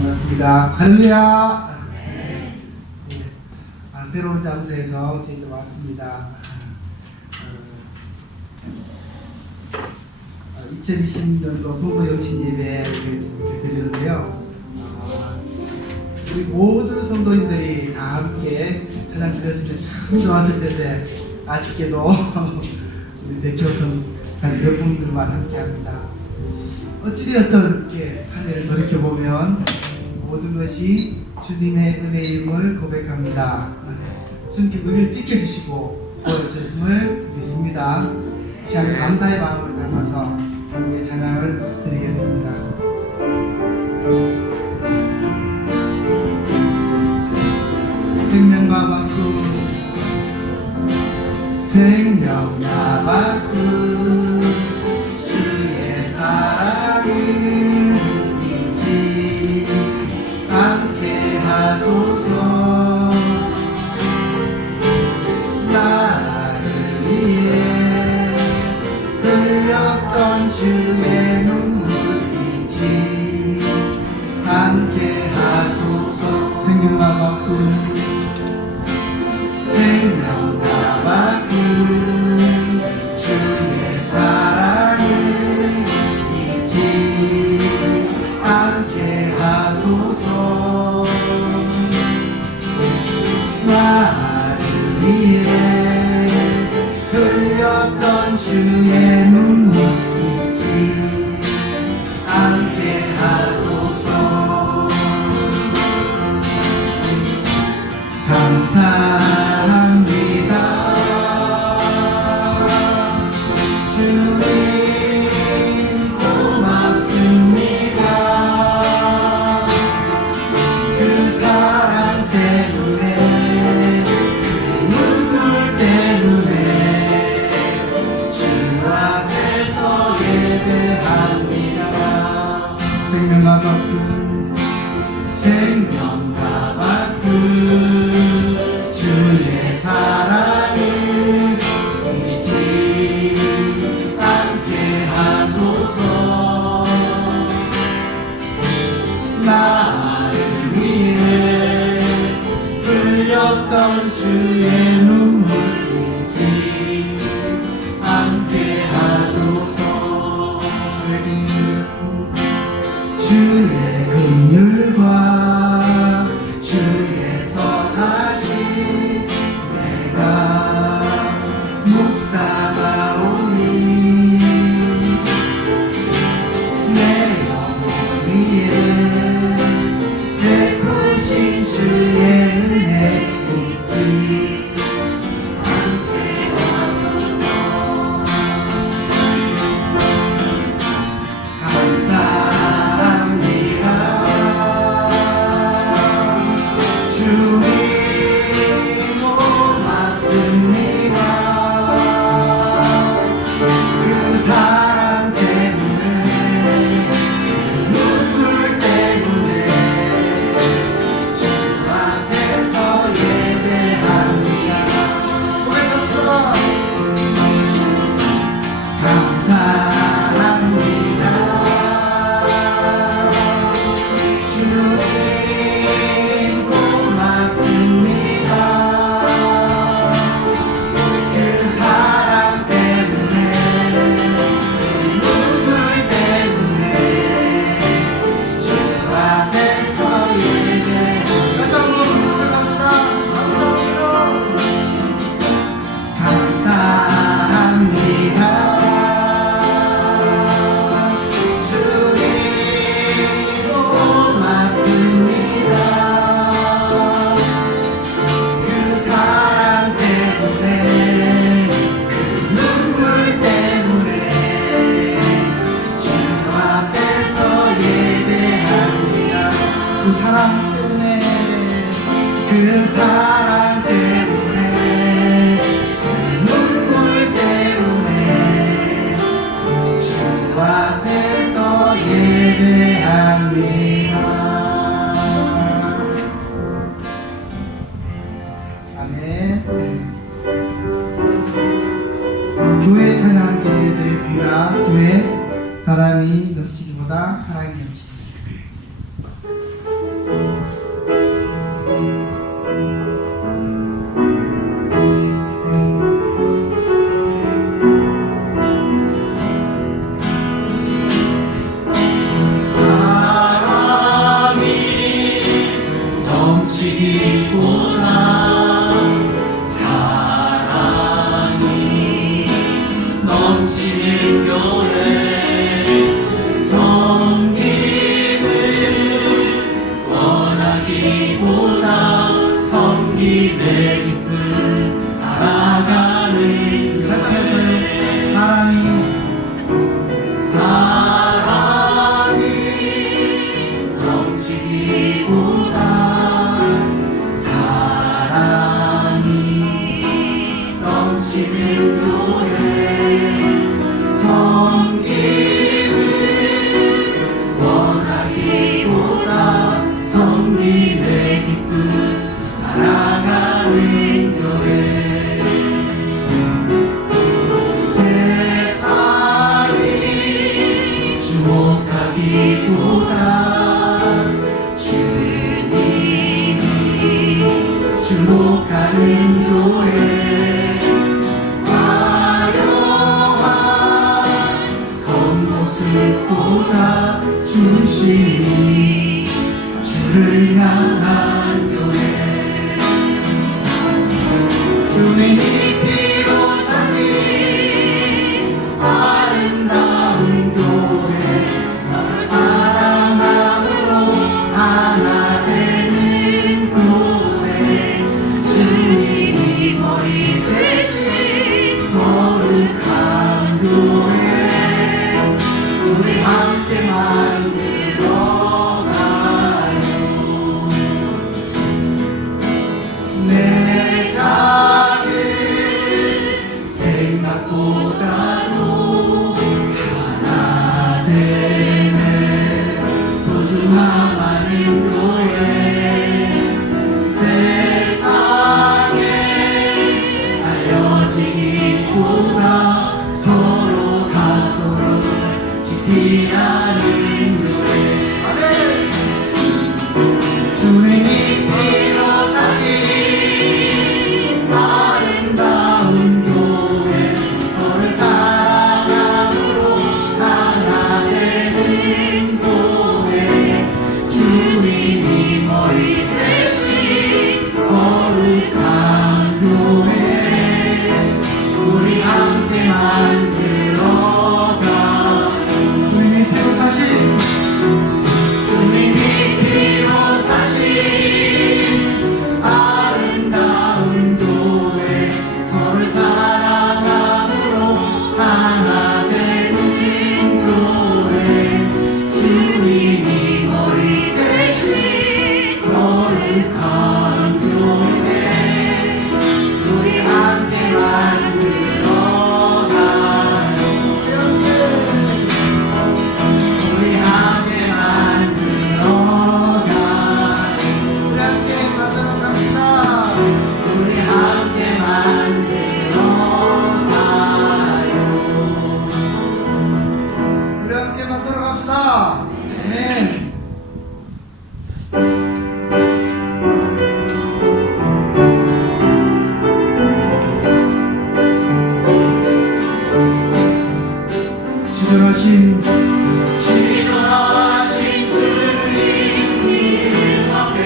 반갑습니다. 할렐루야. 새로운 장소에서 저희도 왔습니다. 2020년도 소모 영신 예배를 드리는데요. 우리 모든 성도님들이 다 함께 찬양 드렸을 때 참 좋았을 텐데 아쉽게도 우리 대표선까지 몇 분들만 함께 합니다. 어찌되었든 이렇게 한 해를 돌이켜보면 모든 것이 주님의 은혜임을 고백합니다. 주님께 우리를 지켜주시고 보여주셨음을 믿습니다. 시간 감사의 마음을 담아서 함께 찬양을 드리겠습니다. 생명과 바꾼 생명과 바꾼 주의 사랑을 잊지 않게 하소서. 나를 위해 흘렸던 주의 눈물 잊지 않게 하소서. 생명과 바꾼 생명과 바꾼 주의 사랑을 잊지 않게 하소서. 나를 위해 흘렸던 주의 눈물 잊지 않게 하소서. 감사합니다. 주님 고맙습니다. 그 사랑 때문에 그 눈물 때문에 주 앞에서 예배합니다. 생명과 바꾼 생명과 바꾼 주의 사랑을 잊지 않게 하소서. 나를 위해 흘렸던 주의 눈물 잊지 않게 하소서. 주의 긍휼과 주의 선하심 내가 묵상하오니 내 영혼 위에 베푸신 주의 은혜 잊지 않게 하소서. 감사합니다. 주님 고맙습니다. 그 사랑 때문에 그 눈물 때문에 주 앞에서 예배합니다. 고백합시다. 감사합니다. 주님 고맙습니다. 그 사랑 때문에 눈물 때문에 주 앞에서 예배. 다시 한번 고백합시다. 감사합니다. 주님 고맙습니다. 그 사랑 때문에 그 눈물 때문에 주 앞에서 예배합니다. 그 사랑 때문에 그 사랑 때문에 그 눈물 때문에 주 앞에서 예배합니다. 아멘. 교회 찬양 함께 드리겠습니다. 교회 바람이 넘치기보다 사랑이 넘치기. 주목하기보다 섬김의 기쁨 살아가는 교회. 세상이 주목하기보다 주님이 주목하는 교회. 화려한 겉모습보다 중심이 주를 향한 교회. 주님이 피로 사신 아름다운 교회. 서로 사랑함으로 하나 되는 교회. 주님이 머리 대신 거룩한 교회. 우리 함께 만들어가요. 내 작은 생각보다도 하나 되네. 소중함 많은 교회. 세상에 알려지기보다 서로가 서로를 깊이 아는 교회. 아멘. 주님이 피로 사신 아름다운 교회. 서로 사랑함으로 하나 되는 교회. 주님이 머리 대신 거룩한 교회. 우리 함께 만들어가. 주님이 피로 사신 아름다운 교회. 서로 사랑함으로 하나 되는 교회. 주님이 머리 대신 거룩한 교회. 우리 함께 만들어가요. 우리 함께 만들어가요. 우리 함께 만들어갑시다. 우리 함께 만들어가요. 우리 함께 만들어갑시다. 아멘. 지존하신 주님 앞에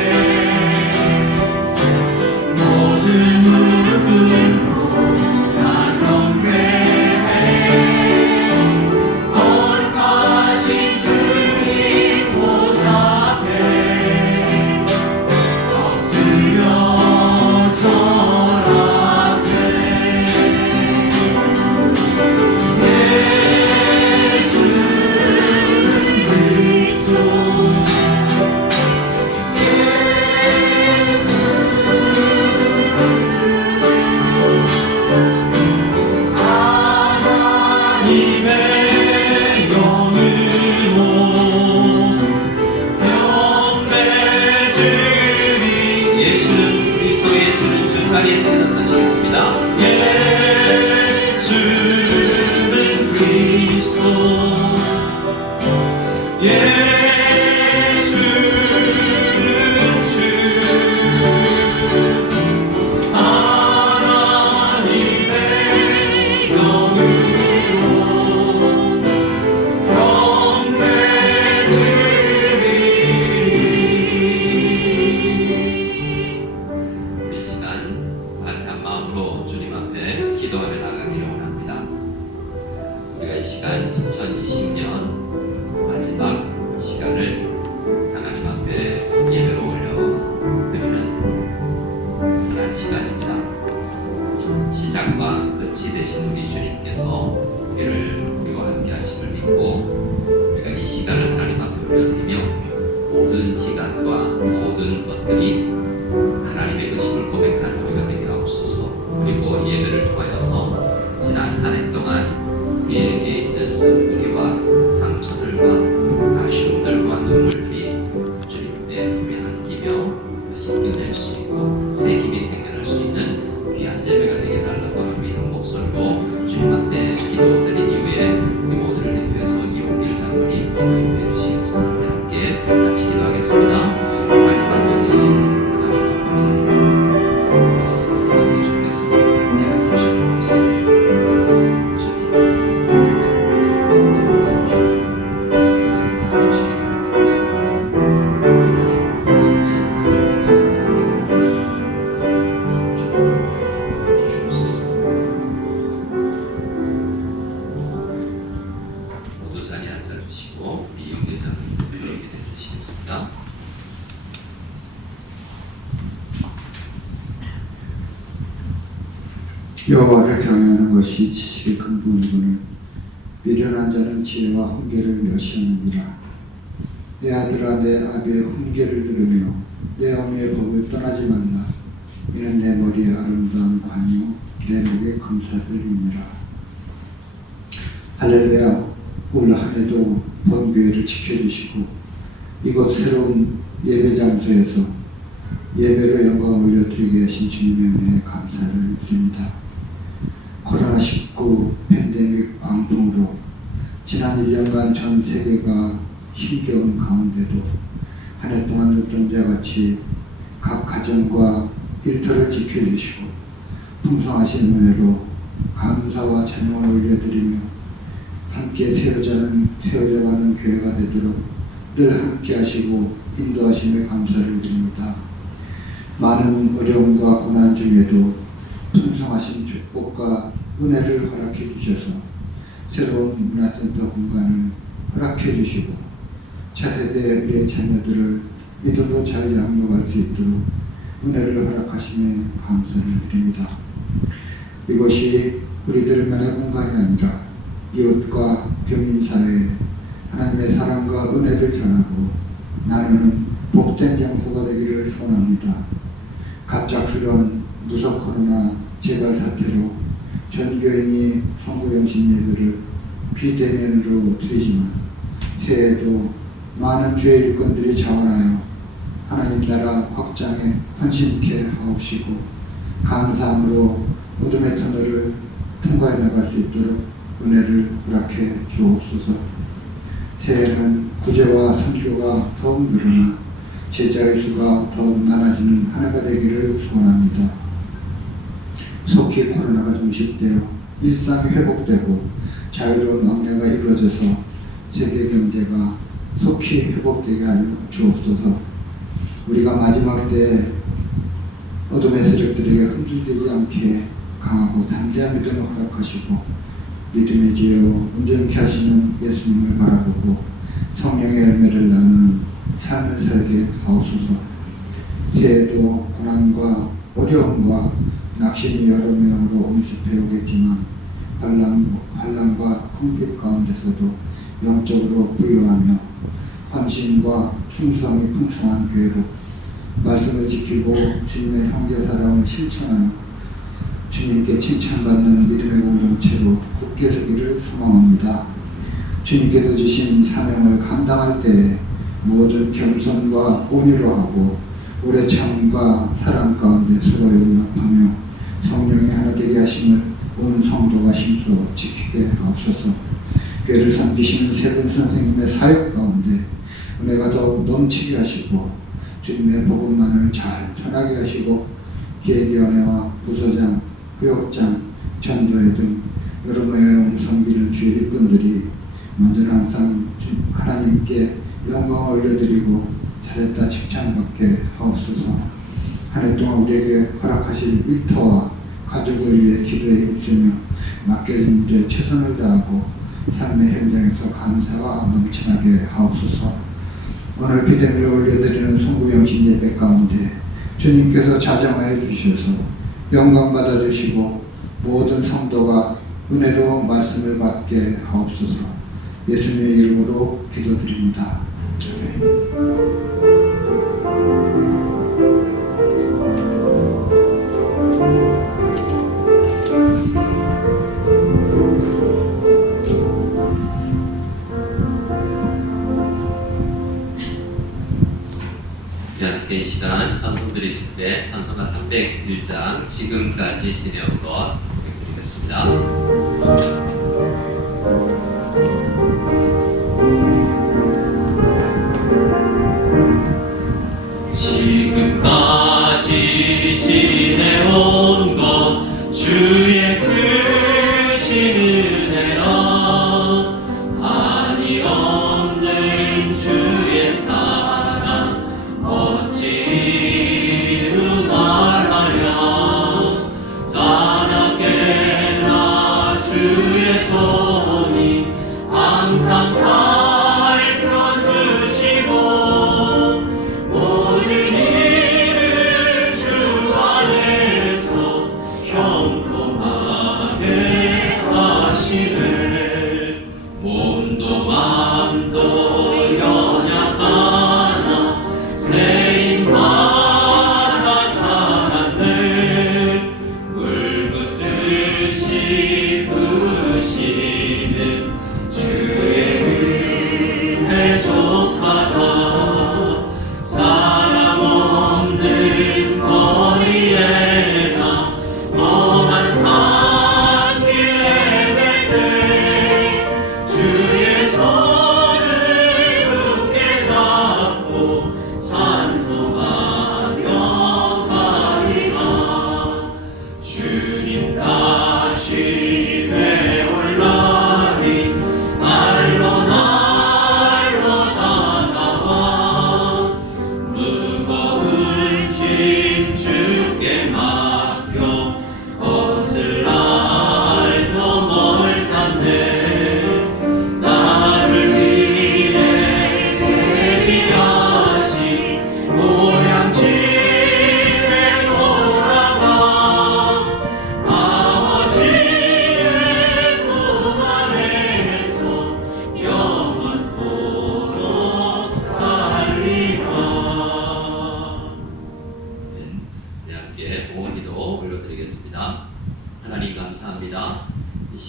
모든 무릎 꿇고 다 경배해. 거룩하신 주님 보좌 앞에 엎드려 절하세. 하나님의 영으로 경배드리. 예수는 그리스도, 예수는 주 자리에서 일어서시겠습니다. 예수는 그리스도. 예수는 주. 하나님의 영으로 경배드리. 이 시간 관찬 마음으로 주님 앞에 기도하며 나가기를 원합니다. 우리가 이 시간 2020년 마지막 시간을 하나님 앞에 예배로 올려드리는 그런 시간입니다. 시작과 끝이 되신 우리 주님께서 이를 우리와 함께 하심을 믿고 우리가 이 시간을 하나님 앞에 올려드리며 모든 시간과 모든 것들이 하나님의 것임을 고백하는 우리가 되게 하옵소서. 그리고 예배를 통하여서 지난 한 해 동안 우리에게 있는 쓴뿌리와 상처들과 아쉬움들과 눈물 하겠습니다. 여호와를 경외하는 것이 지식의 근본이거늘 미련한 자는 지혜와 훈계를 멸시하느니라. 내 아들아, 내 아비의 훈계를 들으며 내 어미의 법을 떠나지 말라. 이는 내 머리에 아름다운 관이요 내 목에 금사슬이니라. 할렐루야. 올 한해도 본교회를 지켜주시고 이곳 새로운 예배 장소에서 예배로 영광을 올려드리게 하신 주님의 은혜에 감사를 드립니다. 코로나19 팬데믹 광풍으로 지난 1년간 전 세계가 힘겨운 가운데도 한 해 동안 눈동자같이 각 가정과 일터를 지켜주시고 풍성하신 은혜로 감사와 찬양을 올려드리며 함께 세워져가는 교회가 되도록 늘 함께 하시고 인도하심에 감사를 드립니다. 많은 어려움과 고난 중에도 풍성하신 축복과 은혜를 허락해 주셔서 새로운 문화센터 공간을 허락해 주시고 차세대 우리의 자녀들을 믿음으로 잘 양육할 수 있도록 은혜를 허락하심에 감사를 드립니다. 이것이 우리들만의 공간이 아니라 이웃과 교민사회에 하나님의 사랑과 은혜를 전하고 나누는 복된 장소가 되기를 소원합니다. 갑작스러운 무석 코로나 재발 사태로 전 교인이 성구영신 예배를 비대면으로 드리지만 새해에도 많은 주의 일꾼들이 자원하여 하나님 나라 확장에 헌신케 하옵시고 감사함으로 어둠의 터널을 통과해 나갈 수 있도록 은혜를 허락해 주옵소서. 새해에는 구제와 선교가 더욱 늘어나 제자의 수가 더욱 많아지는 한 해가 되기를 소원합니다. 속히 코로나가 종식되어 일상이 회복되고 자유로운 왕래가 이루어져서 세계 경제가 속히 회복되게 하여 주옵소서. 우리가 마지막 때에 어둠의 세력들에게 흔들리지 않게 강하고 담대한 믿음을 허락하시고 믿음의 지혜로 온전케 하시는 예수님을 바라보고 성령의 열매를 나누는 삶을 살게 하옵소서. 새해에도 고난과 어려움과 낙심이 여러 명으로 엄습해 오겠지만 환난과 궁핍 가운데서도 영적으로 부유하며 헌신과 충성이 풍성한 교회로 말씀을 지키고 주님의 형제사랑을 실천하여 주님께 칭찬받는 믿음의 공동체로 굳게 서기를 소망합니다. 주님께서 주신 사명을 감당할 때에 모든 겸손과 온유로 하고 오래 참음과 사랑 가운데 서로 용납하며 성령이 하나 되게 하심을 온 성도가 심소 지키게 하옵소서. 교회를 섬기시는 세 분 선생님의 사역 가운데 은혜가 더욱 넘치게 하시고 주님의 복음만을 잘 전하게 하시고 계기연회와 부서장, 구역장, 전도회 등 여러 모양을 섬기는 주의 일꾼들이 먼저 항상 하나님께 영광을 올려드리고 잘했다 칭찬받게 하옵소서. 한 해 동안 우리에게 허락하신 일터와 가족을 위해 기도에 힘쓰며 맡겨진 일에 최선을 다하고 삶의 현장에서 감사와 넘쳐나게 하옵소서. 오늘 비대면을 올려드리는 송구영신 예배 가운데 주님께서 자정하여 주셔서 영광 받아주시고 모든 성도가 은혜로 말씀을 받게 하옵소서. 예수님의 이름으로 기도드립니다. 이 시간 찬송 드리실 때 찬송가 301장 지금까지 지내온 것 드리겠습니다. 지금까지 지내온 것 주의 크신 은혜라 한이 없는 주의 사랑 어찌로 말하랴. 찬양해라 주의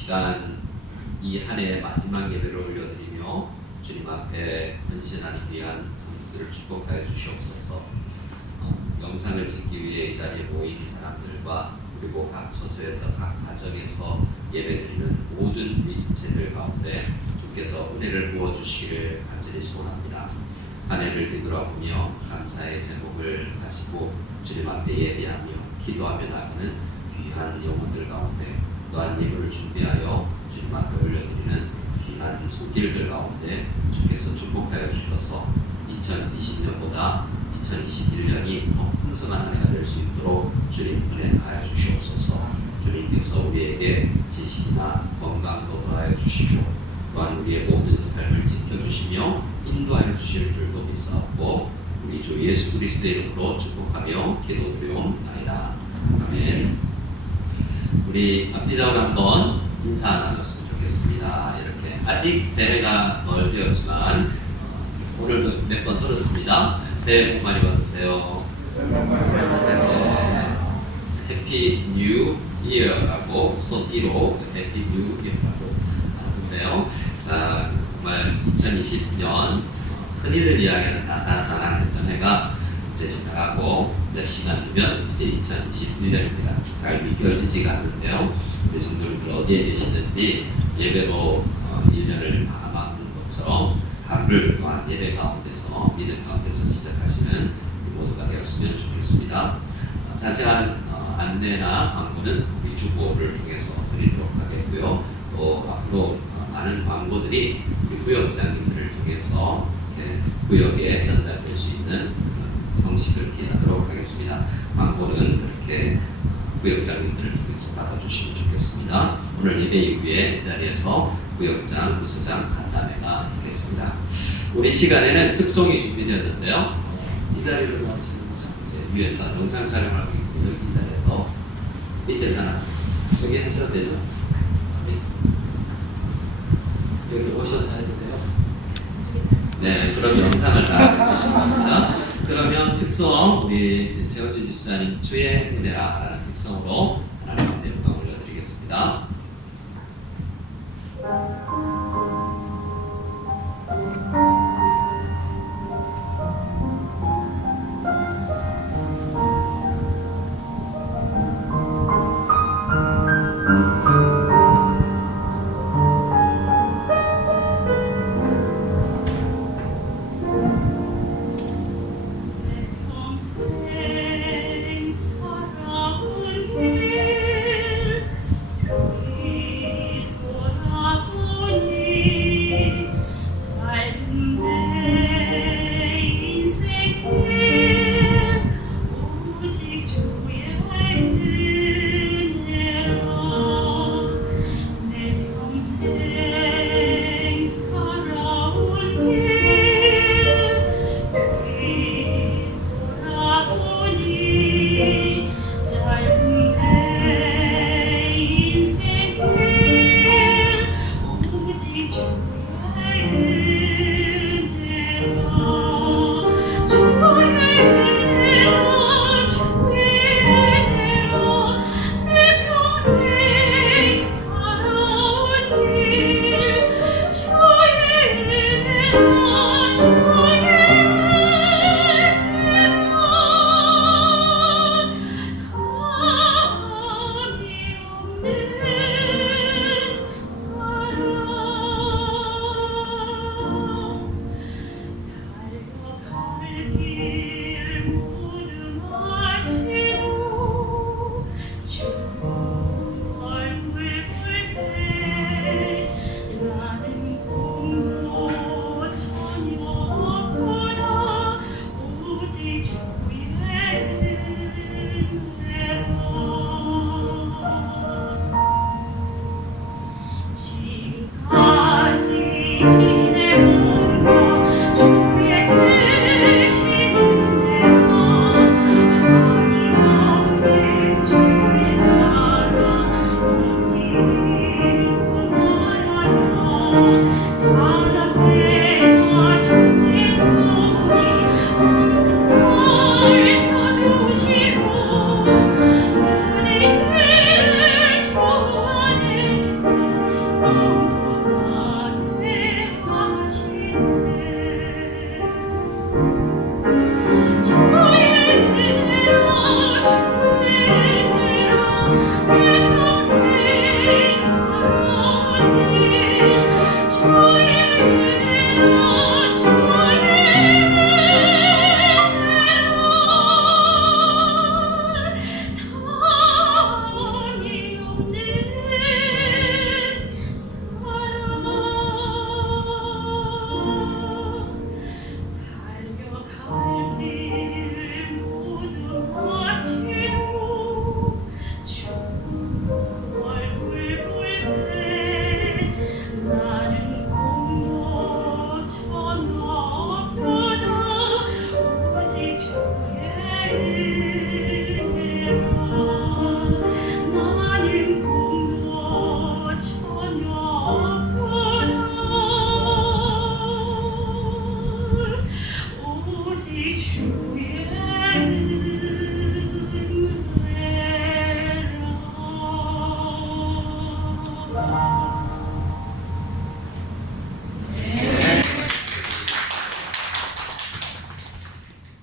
시간 이 한 해의 마지막 예배를 올려드리며 주님 앞에 헌신하는 귀한 성도들을 축복하여 주시옵소서. 영상을 찍기 위해 이 자리에 모인 사람들과 그리고 각 처소에서 각 가정에서 예배드리는 모든 지체들 가운데 주께서 은혜를 부어주시기를 간절히 소원합니다. 한 해를 뒤돌아보며 감사의 제목을 가지고 주님 앞에 예배하며 기도하며 나가는 귀한 영혼들 가운데 또한 예물을 준비하여 주님 앞에 올려드리는 귀한 손길들 가운데 주께서 축복하여 주셔서 2020년보다 2021년이 더 풍성한 한 해가 될 수 있도록 주님 은혜 하여 주시옵소서. 주님께서 우리에게 지식이나 건강도 더하여 주시고 또한 우리의 모든 삶을 지켜주시며 인도하여 주실 줄도 믿사옵고 우리 주 예수 그리스도의 이름으로 축복하며 기도드리옵나이다. 아멘. 우리 앞뒤자로 한번 인사 나눴으면 좋겠습니다. 이렇게 아직 새해가 덜 되었지만 오늘도 몇 번 들었습니다. 새해 복 많이 받으세요. 네. 해피 뉴 이어라고 손 1호 해피 뉴 이어라고 하는데요. 정말 2020년 흔히들 이야기하는 나사나는 한정해가 이제 지나가고 몇 시간 뒤면 이제 2021년입니다. 잘 믿겨지지가 않는데요. 우리 성도님들 어디에 계시든지 예배로 1년을 마감하는 것처럼 하루를 또한 예배 가운데서 믿음 가운데서 시작하시는 모두가 되었으면 좋겠습니다. 자세한 안내나 광고는 우리 주보를 통해서 드리도록 하겠고요. 또 앞으로 많은 광고들이 우리 구역장님들을 통해서 구역에 전달될 수 있는 형식을 기하도록 하겠습니다. 광고는 이렇게 구역장님들을 통해서 받아주시면 좋겠습니다. 오늘 예배 이후에 이 자리에서 구역장, 부서장 간담회가 있겠습니다. 우리 시간에는 특송이 준비되었는데요. 이 자리로 나오시는 분들 위에서 영상 촬영하고 있고요. 이 자리에서 밑에서는 소개하셔도 되죠? 여기 오셔서 해도 돼요? 네, 그럼 영상을 다 보시면 됩니다. 그러면 특송 우리 최원주 집사님 주의 은혜라라는 특송으로 하나님 앞에 영광 올려드리겠습니다. 사랑을 길 돌아보니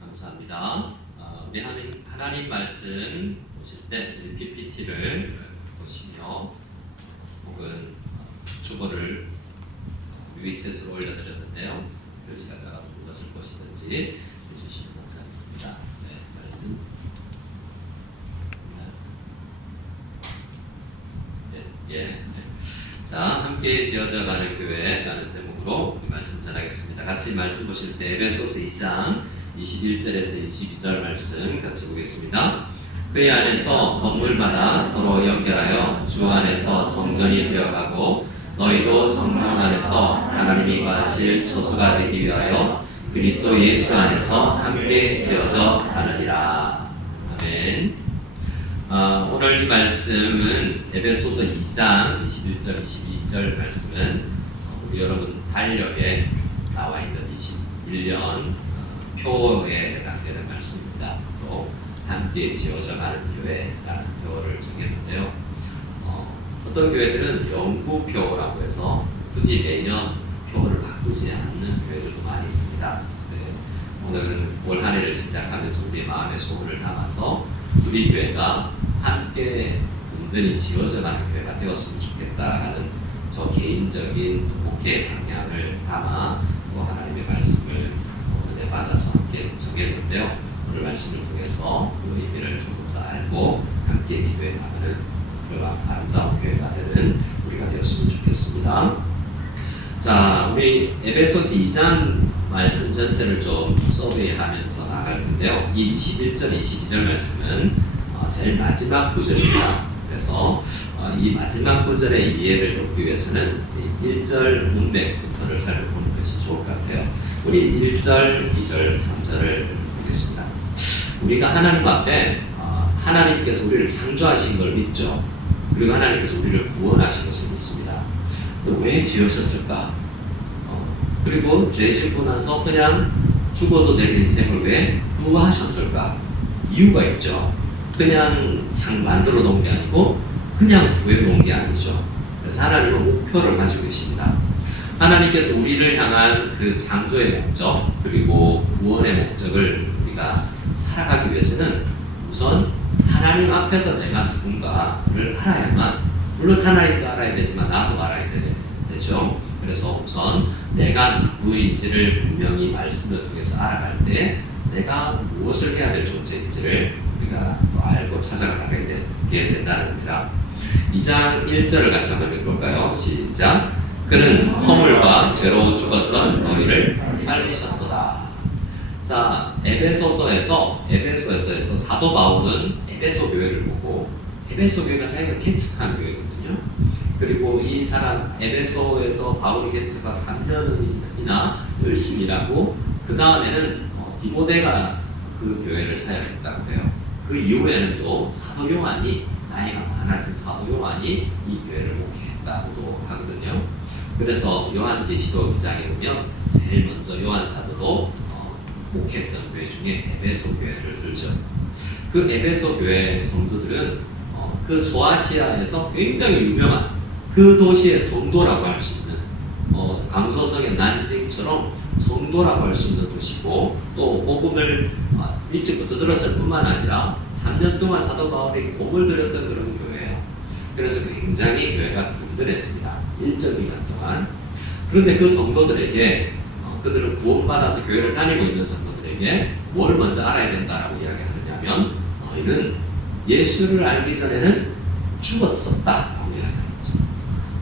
감사합니다. 우리 하나님 말씀 보실 때 PPT를 보시며 혹은 주보를 위챗으로 올려드렸는데요. 글씨가 작아서 무엇을 보시는지 해주시면 감사하겠습니다. 네, 말씀. 네. 자, 함께 지어져 가는 교회라는 제목으로 말씀 전하겠습니다. 같이 말씀 보실 때 에베소서 2장 21절에서 22절 말씀 같이 보겠습니다. 그 안에서 건물마다 서로 연결하여 주 안에서 성전이 되어가고 너희도 성령 안에서 하나님이 거하실 처소가 되기 위하여 그리스도 예수 안에서 함께 지어져 가느니라. 아멘. 오늘 이 말씀은 에베소서 2장 21절 22절 말씀은 우리 여러분 달력에 나와 있는 21년 표에 해당되는 말씀입니다. 또 함께 지어져 가는 교회라는 표를 정했는데요. 어떤 교회들은 영구표라고 해서 굳이 매년 표를 바꾸지 않는 교회들도 많이 있습니다. 네. 오늘은 올 한 해를 시작하면서 우리 마음의 소원을 담아서 우리 교회가 함께 든든히 지어져 가는 교회가 되었으면 좋겠다라는 저 개인적인 목회 방향을 담아 또 하나님의 말씀을 은혜 받아서 함께 정했는데요. 오늘 말씀을 통해서 그 의미를 조금 더 알고 함께 기도해 나가는 그런 아름다운 교회가 되는 우리가 되었으면 좋겠습니다. 자, 우리 에베소서 2장 말씀 전체를 좀 서베이하면서 나갈 텐데요. 이 21절, 22절 말씀은 제일 마지막 구절입니다. 그래서 이 마지막 구절의 이해를 돕기 위해서는 1절 문맥부터를 살펴보는 것이 좋을 것 같아요. 우리 1절, 2절, 3절을 보겠습니다. 우리가 하나님 앞에 하나님께서 우리를 창조하신 걸 믿죠. 그리고 하나님께서 우리를 구원하신 것을 믿습니다. 또 왜 지으셨을까? 그리고 죄 짓고 나서 그냥 죽어도 되는 인생을 왜 구하셨을까? 이유가 있죠. 그냥 만들어 놓은 게 아니고 그냥 구해 놓은 게 아니죠. 그래서 하나님은 목표를 가지고 계십니다. 하나님께서 우리를 향한 그 창조의 목적 그리고 구원의 목적을 우리가 살아가기 위해서는 우선 하나님 앞에서 내가 누군가를 알아야만, 물론 하나님도 알아야 되지만 나도 알아야 되죠. 그래서 우선 내가 누구인지를 분명히 말씀을 통해서 알아갈 때 내가 무엇을 해야 될 존재인지를 우리가 알고 찾아가게 된다는 겁니다. 2장 1절을 같이 한번 읽어볼까요? 시작. 그는 허물과 죄로 죽었던 너희를 살리셨도다. 자, 에베소서에서 사도 바울은 에베소 교회를 보고 에베소 교회가 자기가 개척한 교회거든요. 그리고 이 사람 에베소에서 바울이 개척한 3년이나 열심히 일하고 그 다음에는 디모데가 그 교회를 사역했다고 해요. 그 이후에는 또 사도 요한이 나이가 많아진 사도 요한이 이 교회를 목회했다고도 하거든요. 그래서 요한계시록 2장에 보면 제일 먼저 요한 사도도 목회했던 교회 중에 에베소 교회를 들죠. 그 에베소 교회 성도들은 그 소아시아에서 굉장히 유명한 그 도시의 성도라고 할 수 있는 감소성의 난징 것처럼 성도라고 할 수 있는 곳이고, 또 복음을 일찍부터 들었을 뿐만 아니라 3년 동안 사도 바울이 공을 들였던 그런 교회예요. 그래서 굉장히 교회가 든든했습니다. 일정 기간 동안. 그런데 그 성도들에게 그들은 구원받아서 교회를 다니고 있는 성도들에게 뭘 먼저 알아야 된다라고 이야기하느냐면, 너희는 예수를 알기 전에는 죽었었다라고 이야기하는 거죠.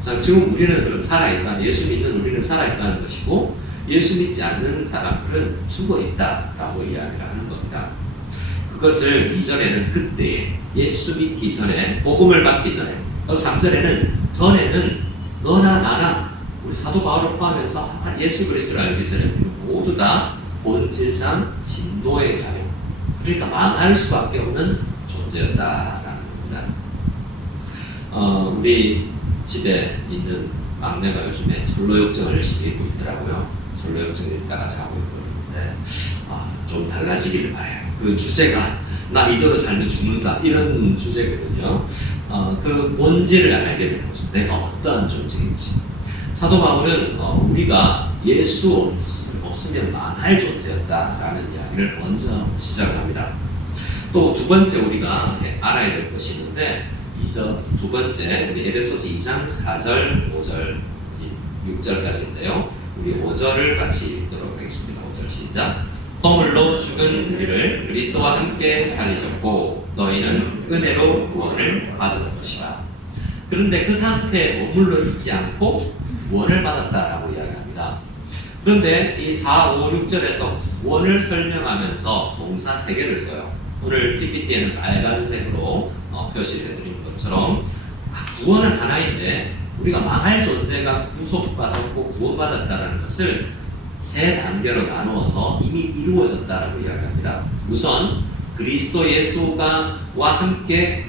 자, 지금 우리는 그럼 살아있다, 예수 믿는 우리는 살아있다는 것이고, 예수 믿지 않는 사람들은 죽어있다라고 이야기를 하는 겁니다. 그것을 2절에는 그때 예수 믿기 전에, 복음을 받기 전에, 또 3절에는 전에는 너나 나나 우리 사도 바울을 포함해서 예수 그리스도를 알기 전에 우리는 모두 다 본질상 진노의 자녀, 그러니까 망할 수밖에 없는 존재였다라는 겁니다. 우리 집에 있는 막내가 요즘에 전로역정을 열심히 읽고 있더라고요. 전로역정을 읽다가 자고 있는데 좀 달라지기를 바라요. 그 주제가 나 이대로 살면 죽는다, 이런 주제거든요. 그 본질을 알게 되는 거죠. 내가 어떠한 존재인지. 사도 바울은 우리가 예수 없으면 망할 존재였다라는 이야기를 먼저 시작합니다. 또 두 번째 우리가 알아야 될 것이 있는데, 두 번째 우리 에베소서 2장 4절, 5절, 6절까지인데요. 우리 5절을 같이 읽도록 하겠습니다. 5절 시작. 허물로 죽은 우리를 그리스도와 함께 살리셨고 너희는 은혜로 구원을 받은 것이라. 그런데 그 상태에 머물러 있지 않고 구원을 받았다라고 이야기합니다. 그런데 이 4, 5, 6절에서 구원을 설명하면서 동사 3개를 써요. 오늘 PPT에는 빨간색으로 표시를 해드린 것처럼 구원은 하나인데 우리가 망할 존재가 구속받았고 구원받았다는 것을 3단계로 나누어서 이미 이루어졌다라고 이야기합니다. 우선 그리스도 예수와 함께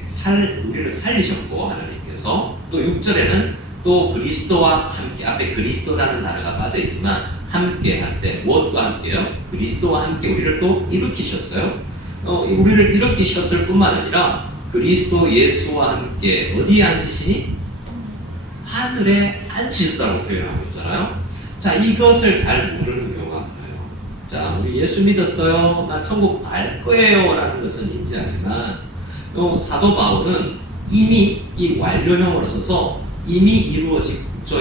우리를 살리셨고 하나님께서, 또 6절에는 또 그리스도와 함께, 앞에 그리스도라는 단어가 빠져있지만 함께 할 때 무엇과 함께요? 그리스도와 함께 우리를 또 일으키셨어요. 우리를 일으키셨을 뿐만 아니라 그리스도 예수와 함께 어디에 앉히시니? 하늘에 앉히셨다고 표현하고 있잖아요. 자, 이것을 잘 모르는 경우가 많아요. 자, 우리 예수 믿었어요, 나 천국 갈 거예요 라는 것은 인지하지만, 사도 바울은 이미 이 완료형으로 써서 이미 이루어져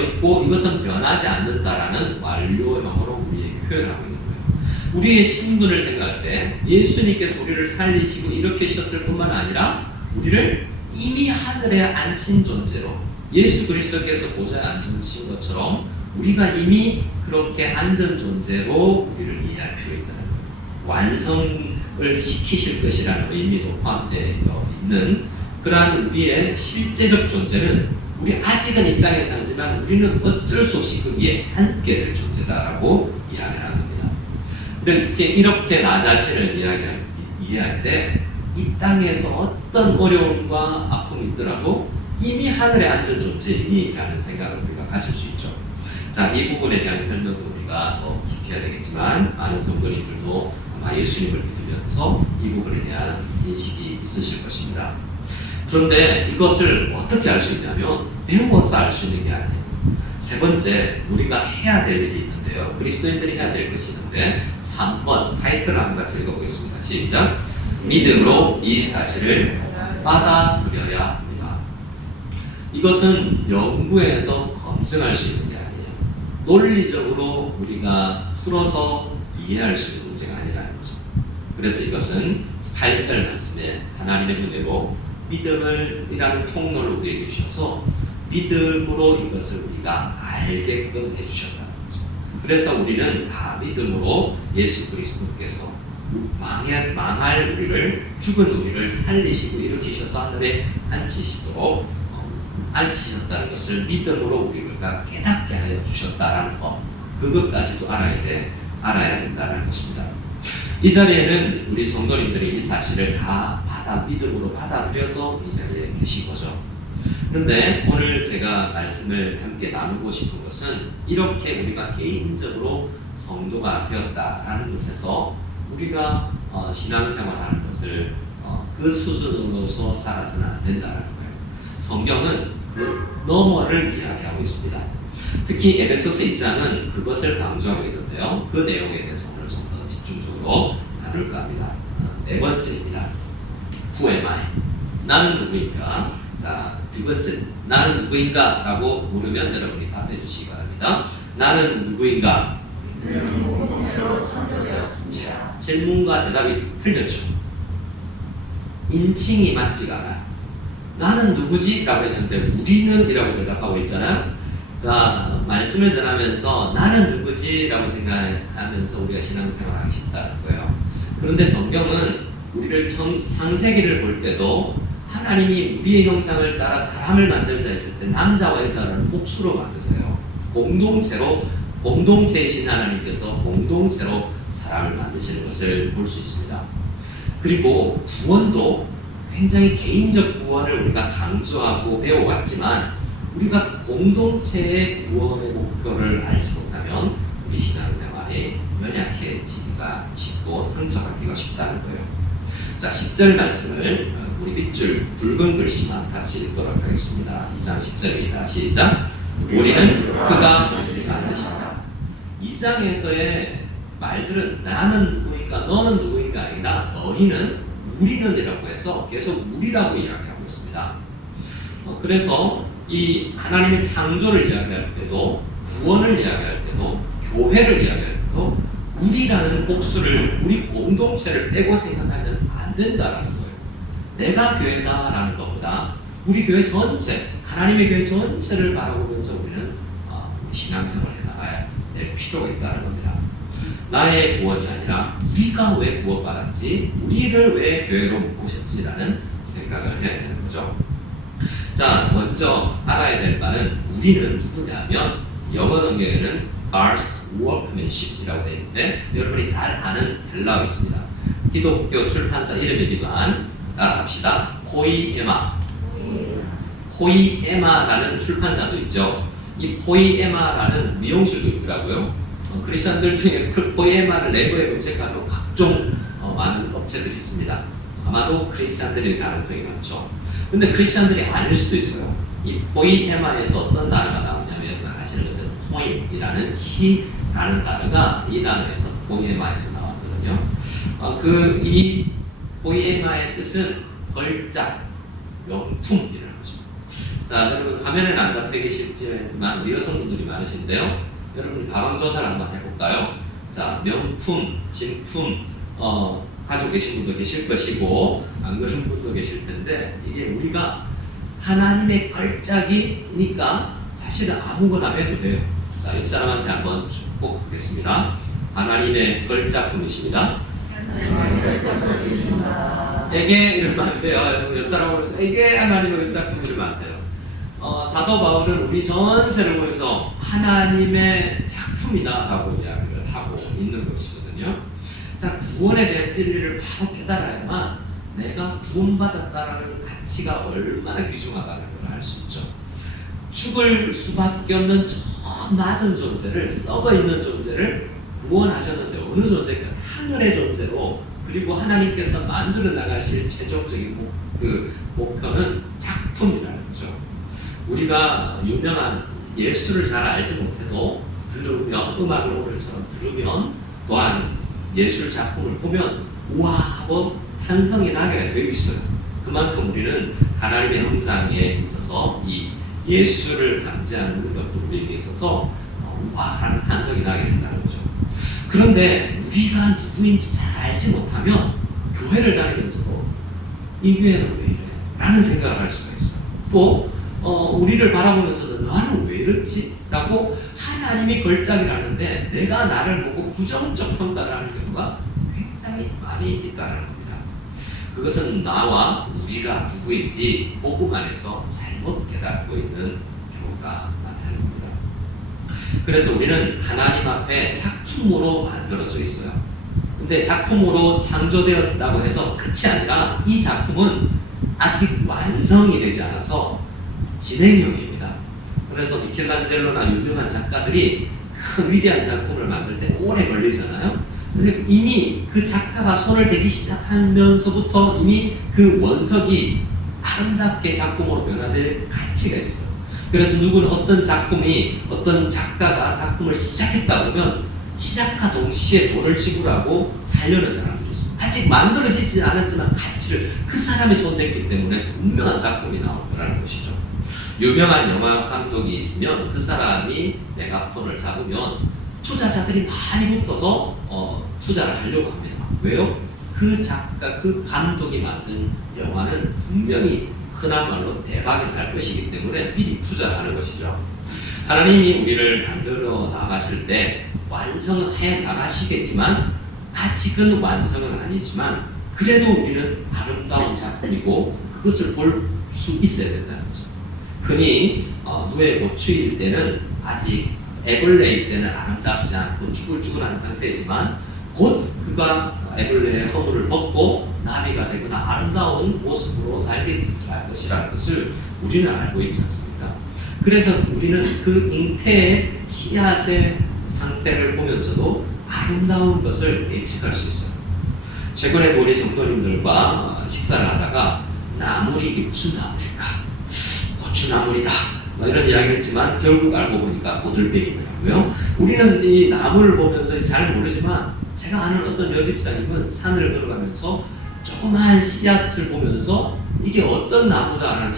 있고 이것은 변하지 않는다라는 완료형으로 우리에게 표현하고 있는 거예요. 우리의 신분을 생각할 때 예수님께서 우리를 살리시고 일으키셨을 뿐만 아니라 우리를 이미 하늘에 앉힌 존재로, 예수 그리스도께서 보좌에 앉으신 것처럼 우리가 이미 그렇게 앉은 존재로 우리를 이해할 필요가 있다는 거예요. 완성을 시키실 것이라는 의미도 포함되어 있는 그러한 우리의 실제적 존재는 우리 아직은 이 땅에 살지만 우리는 어쩔 수 없이 그 위에 앉게 될 존재다라고 이야기를 하는 겁니다. 그래서 이렇게 나 자신을 이해할 때 이 땅에서 어떤 어려움과 아픔이 있더라도 이미 하늘에 앉은 존재이니 라는 생각을 우리가 가질 수 있죠. 자, 이 부분에 대한 설명도 우리가 더 깊이 해야 되겠지만 많은 성도님들도 아마 예수님을 믿으면서 이 부분에 대한 인식이 있으실 것입니다. 그런데 이것을 어떻게 알 수 있냐면 배워서 알 수 있는 게 아니에요. 세 번째, 우리가 해야 될 일이 있는데요. 그리스도인들이 해야 될 것이 있는데 3번 타이틀을 한번 같이 읽어보겠습니다. 시작. 믿음으로 이 사실을 받아들여야 합니다. 이것은 연구해서 검증할 수 있는 게 아니에요. 논리적으로 우리가 풀어서 이해할 수 있는 문제가 아니라는 거죠. 그래서 이것은 8절 말씀에 하나님의 은혜로 믿음이라는 통로를 우리에게 주셔서 믿음으로 이것을 우리가 알게끔 해주셨다는 거죠. 그래서 우리는 다 믿음으로 예수 그리스도께서 망할 우리를, 죽은 우리를 살리시고 일으키셔서 하늘에 앉히시도록 앉히셨다는 것을 믿음으로 우리가 깨닫게 하여 주셨다라는 것, 그것까지도 알아야 된다는 것입니다. 이 자리에는 우리 성도님들이 이 사실을 다 믿음으로 받아들여서 이 자리에 계신 거죠. 그런데 오늘 제가 말씀을 함께 나누고 싶은 것은 이렇게 우리가 개인적으로 성도가 되었다라는 것에서 우리가 신앙생활하는 것을 그 수준으로서 살아서는 안 된다는 거예요. 성경은 그 너머를 이야기하고 있습니다. 특히 에베소서 2장은 그것을 강조하고 있는데요. 그 내용에 대해서 오늘 좀 더 집중적으로 다룰까 합니다. 네 번째입니다. Who am I? 나는 누구인가? 자, 두 번째, 나는 누구인가? 라고 물으면 여러분이 답해 주시기 바랍니다. 나는 누구인가? 자, 질문과 대답이 틀렸죠. 인칭이 맞지가 않아요. 나는 누구지? 라고 했는데 우리는 이라고 대답하고 있잖아요. 자, 말씀을 전하면서 나는 누구지? 라고 생각하면서 우리가 신앙생활을 하기 쉽다는 거예요. 그런데 성경은 우리를 창세기를 볼 때도 하나님이 우리의 형상을 따라 사람을 만들자 했을 때 남자와 여자를 복수로 만드세요. 공동체이신 하나님께서 공동체로 사람을 만드시는 것을 볼 수 있습니다. 그리고 구원도 굉장히 개인적 구원을 우리가 강조하고 배워왔지만 우리가 공동체의 구원의 목표를 알지 못하면 우리 신앙생활에 연약해지기가 쉽고 상처받기가 쉽다는 거예요. 자, 10절 말씀을 우리 밑줄 굵은 글씨만 같이 읽도록 하겠습니다. 2장 10절입니다. 시작. 우리는 그가 만드신다. 2장에서의 말들은 나는 누구인가 너는 누구인가 아니라 너희는 우리는 이라고 해서 계속 우리라고 이야기하고 있습니다. 그래서 이 하나님의 창조를 이야기할 때도 구원을 이야기할 때도 교회를 이야기할 때도 우리라는 복수를 우리 공동체를 빼고 생각하면 안 된다라는 거예요. 내가 교회다라는 것보다 우리 교회 전체, 하나님의 교회 전체를 바라보면서 우리는 신앙생활을 해나가야 될 필요가 있다는 겁니다. 나의 구원이 아니라 우리가 왜 구원받았지, 우리를 왜 교회로 모으셨지라는 생각을 해야 되는 거죠. 자, 먼저 알아야 될 바는 우리는 누구냐면 영어 성경에는 Ars Workmanship이라고 되어 있는데 여러분이 잘 아는 헬라어 있습니다. 기독교 출판사 이름이기도 한, 따라합시다. 포이에마라는 출판사도 있죠. 이 포이에마라는 미용실도 있더라고요. 크리스천들 중에 그 포이에마를 네이버에 검색하면 각종 많은 업체들이 있습니다. 아마도 크리스천들일 가능성이 많죠. 근데 크리스천들이 아닐 수도 있어요. 이 포이에마에서 어떤 단어가 나오냐면 아시는 것처럼 포임이라는 시라는 단어가 이 단어에서 포이에마에서 나왔거든요. 이 포이에마의 뜻은 걸작, 명품이라는 거죠. 자, 여러분 화면에는 안 잡혀 계시지만 우리 여성분들이 많으신데요. 여러분 가방 조사를 한번 해볼까요? 자, 명품, 진품, 가지고 계신 분도 계실 것이고 안 그런 분도 계실 텐데 이게 우리가 하나님의 걸작이니까 사실은 아무거나 해도 돼요. 자, 옆 사람한테 한번 축복하겠습니다. 하나님의 걸작품이십니다. 에게 이러면 안 돼요. 여러분 옆 사람 보면서 에게 하나님의 걸작품 이러면 안 돼요. 사도 바울은 우리 전체를 보면서 하나님의 작품이다라고 이야기를 하고 있는 것이거든요. 자, 구원에 대한 진리를 바로 깨달아야만 내가 구원받았다라는 가치가 얼마나 귀중하다는 걸 알 수 있죠. 죽을 수밖에 없는 저 낮은 존재를, 썩어 있는 존재를 구원하셨는데 어느 존재까지? 하늘의 존재로, 그리고 하나님께서 만들어 나가실 최종적인 목표는 작품이라는 거죠. 우리가 유명한 예수를 잘 알지 못해도 들으면, 음악을 오늘처럼 들으면, 또한 예술 작품을 보면 우와 하고 탄성이 나게 되어 있어요. 그만큼 우리는 하나님의 형상에 있어서 이 예술을 감지하는 것도 우리에게 있어서 우와 하는 탄성이 나게 된다는 거죠. 그런데 우리가 누구인지 잘 알지 못하면 교회를 다니면서도 이 교회는 왜 이래? 라는 생각을 할 수가 있어요. 또 우리를 바라보면서도 나는 왜 이렇지? 라고 하나님이 걸작이라는데 내가 나를 보고 부정적 평가를 하는 경우가 굉장히 많이 있다는 겁니다. 그것은 나와 우리가 누구인지 복음 안에서 잘못 깨닫고 있는 경우가 많다는 겁니다. 그래서 우리는 하나님 앞에 작품으로 만들어져 있어요. 근데 작품으로 창조되었다고 해서 끝이 아니라 이 작품은 아직 완성이 되지 않아서 진행형입니다. 그래서 미켈란젤로나 유명한 작가들이 큰 위대한 작품을 만들 때 오래 걸리잖아요. 근데 이미 그 작가가 손을 대기 시작하면서부터 이미 그 원석이 아름답게 작품으로 변화될 가치가 있어요. 그래서 누구는 어떤 작품이 어떤 작가가 작품을 시작했다 보면 시작과 동시에 돈을 지불하고 살려는 사람들이 있습니다. 아직 만들어지지 않았지만 가치를 그 사람이 손댔기 때문에 분명한 작품이 나올 거라는 것이죠. 유명한 영화 감독이 있으면 그 사람이 메가폰을 잡으면 투자자들이 많이 붙어서 투자를 하려고 합니다. 왜요? 그 작가, 그 감독이 만든 영화는 분명히 흔한 말로 대박이 날 것이기 때문에 미리 투자를 하는 것이죠. 하나님이 우리를 만들어 나가실 때 완성해 나가시겠지만 아직은 완성은 아니지만 그래도 우리는 아름다운 작품이고 그것을 볼 수 있어야 된다는 거죠. 흔히 누에 고추일 때는 아직 애벌레일 때는 아름답지 않고 쭈글쭈글한 상태지만 곧 그가 애벌레의 허물을 벗고 나비가 되거나 아름다운 모습으로 날갯짓을 할 것이라는 것을 우리는 알고 있지 않습니까? 그래서 우리는 그 잉태의 씨앗의 상태를 보면서도 아름다운 것을 예측할 수 있어요. 최근에도 우리 성도님들과 식사를 하다가 나물이 이게 무슨 나물일까? 고추나물이다. 이런 이야기를 했지만 결국 알고 보니까 고들빼기더라고요. 우리는 이 나물을 보면서 잘 모르지만 제가 아는 어떤 여집사님은 산을 걸어가면서 조그마한 씨앗을 보면서 이게 어떤 나무다라는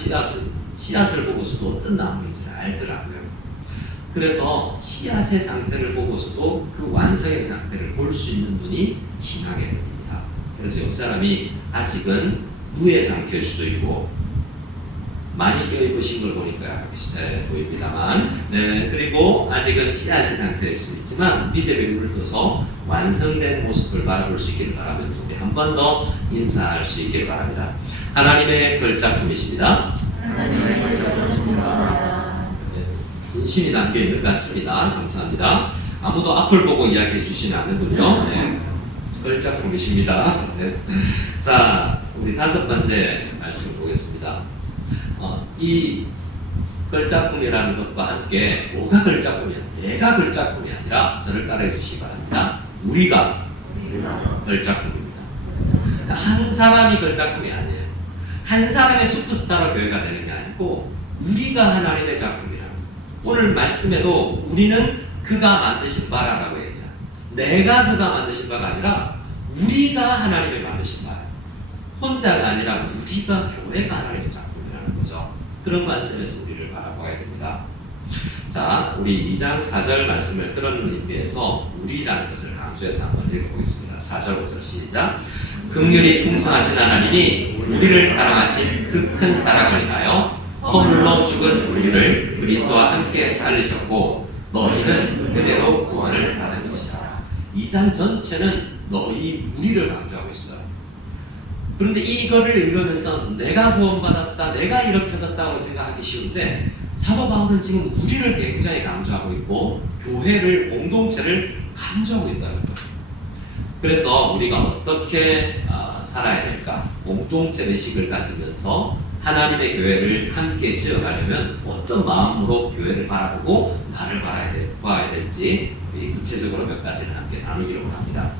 씨앗을 보고서도 어떤 나무인지를 알더라고요. 그래서 씨앗의 상태를 보고서도 그 완성의 상태를 볼 수 있는 눈이 신앙의 눈입니다. 그래서 옆 사람이 아직은 누의 상태일 수도 있고 많이 껴입으신 걸 보니까 비슷해 보입니다만, 네, 그리고 아직은 씨앗의 상태일 수 있지만 믿음의 눈을 떠서 완성된 모습을 바라볼 수 있기를 바라면서 한 번 더 인사할 수 있기를 바랍니다. 하나님의 걸작품이십니다. 진심이 담겨 있는 것 같습니다. 감사합니다. 아무도 앞을 보고 이야기해 주시면 안 되군요. 네. 걸작품이십니다. 네. 자, 우리 다섯 번째 말씀을 보겠습니다. 이 걸작품이라는 것과 함께 뭐가 걸작품이야? 내가 걸작품이 아니라 저를 따라해 주시기 바랍니다. 우리가 걸작품입니다. 한 사람이 걸작품이 아니에요. 한 사람의 슈퍼스타로 교회가 되는 게 아니고 우리가 하나님의 작품이라. 오늘 말씀에도 우리는 그가 만드신 바라라고 했잖아. 내가 그가 만드신 바가 아니라 우리가 하나님의 만드신 바야. 혼자가 아니라 우리가 교회가 하나님의 작품이라는 거죠. 그런 관점에서 우리를 바라봐야 됩니다. 자, 우리 2장 4절 말씀을 그런 의미에서 우리라는 것을 강조해서 한번 읽어보겠습니다. 4절 5절 시작. 긍휼이 풍성하신 하나님이 우리를 사랑하신 그 큰 사랑을 인하여 허물로 죽은 우리를 그리스도와 함께 살리셨고 너희는 그대로 구원을 받은 것이다. 2장 전체는 너희 우리를 강조하고 있어요. 그런데 이거를 읽으면서 내가 구원받았다, 내가 이렇게 섰다고 생각하기 쉬운데 사도 바울은 지금 우리를 굉장히 강조하고 있고 교회를, 공동체를 강조하고 있다는 거예요. 그래서 우리가 어떻게 살아야 될까? 공동체 의식을 가지면서 하나님의 교회를 함께 지어가려면 어떤 마음으로 교회를 바라보고 나를 봐야 될지 구체적으로 몇 가지를 함께 나누기로 합니다.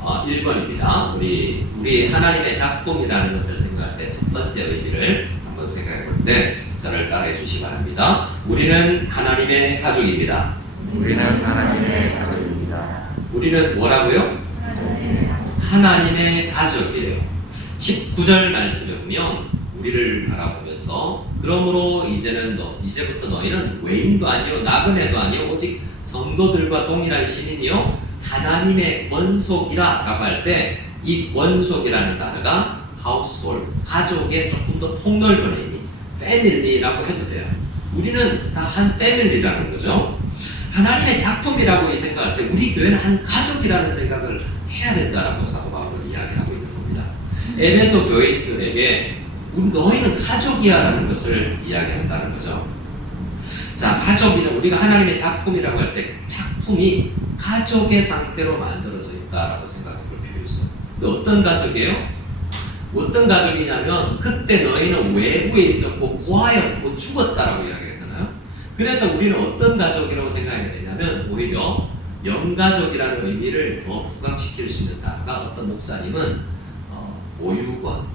1번입니다. 우리 하나님의 작품이라는 것을 생각할 때 첫 번째 의미를 한번 생각해 볼 때 저를 따라해 주시기 바랍니다. 우리는 하나님의 가족입니다. 우리는 하나님의 가족입니다. 우리는 뭐라고요? 하나님의 가족이에요. 19절 말씀에 보면 우리를 바라보면서 그러므로 이제부터 너희는 외인도 아니요 나그네도 아니요 오직 성도들과 동일한 시민이요 하나님의 권속이라 라고 할 때 이 권속이라는 단어가 household, 가족의 조금 더 폭넓은 의미, family라고 해도 돼요. 우리는 다 한 family라는 거죠. 하나님의 작품이라고 생각할 때 우리 교회는 한 가족이라는 생각을 해야 된다라고 사도 바울은 이야기하고 있는 겁니다. 에베소 교인들에게 너희는 가족이야 라는 것을 이야기한다는 거죠. 자, 가족이는 우리가 하나님의 작품이라고 할 때 작품이 가족의 상태로 만들어져 있다라고 생각해 볼 필요 있어요. 근데 어떤 가족이에요? 어떤 가족이냐면 그때 너희는 외부에 있었고 고아였고 죽었다라고 이야기하잖아요. 그래서 우리는 어떤 가족이라고 생각해야 되냐면 오히려 영가족이라는 의미를 더 부각시킬 수 있는 단어가 어떤 목사님은 보육원,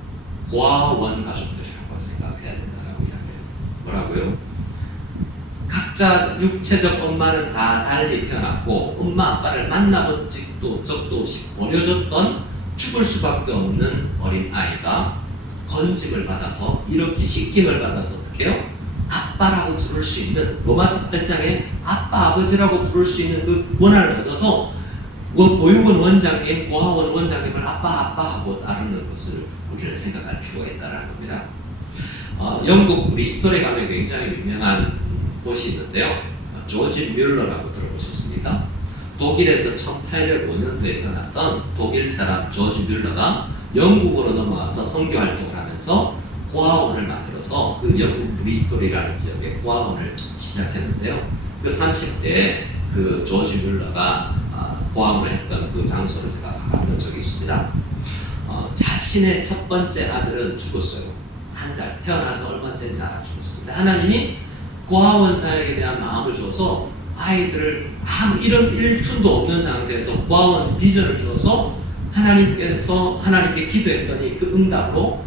고아원 가족들이라고 생각해야 된다라고 이야기해요. 뭐라고요? 각자 육체적 엄마는 다 달리 태어났고 엄마 아빠를 만나본 적도 없이 버려졌던 죽을 수밖에 없는 어린 아이가 건짐을 받아서 이렇게 씻김을 받아서 어떻게 해요? 아빠라고 부를 수 있는 로마서 8장에 아빠 아버지라고 부를 수 있는 그 권한을 얻어서 보육원 원장님, 고아원 원장님을 아빠 하고 따르는 것을 우리는 생각할 필요가 있다는 겁니다. 영국 리스톨에 가면 굉장히 유명한 곳이 있는데요. 조지 뮬러라고 들어보셨습니까? 독일에서 1805년도에 태어났던 독일 사람 조지 뮬러가 영국으로 넘어와서 선교 활동을 하면서 고아원을 만들어서 그 영국 브리스톨이라는 지역에 고아원을 시작했는데요. 그 30대에 그 조지 뮬러가 고아원을 했던 그 장소를 제가 가봤던 적이 있습니다. 자신의 첫 번째 아들은 죽었어요. 1살 태어나서 얼마 되지 않아 죽었습니다. 하나님이 고아원 사역에 대한 마음을 줘서 아이들을 아무 이런 일푼도 없는 상태에서 고아원 비전을 줘서 하나님께 기도했더니 그 응답으로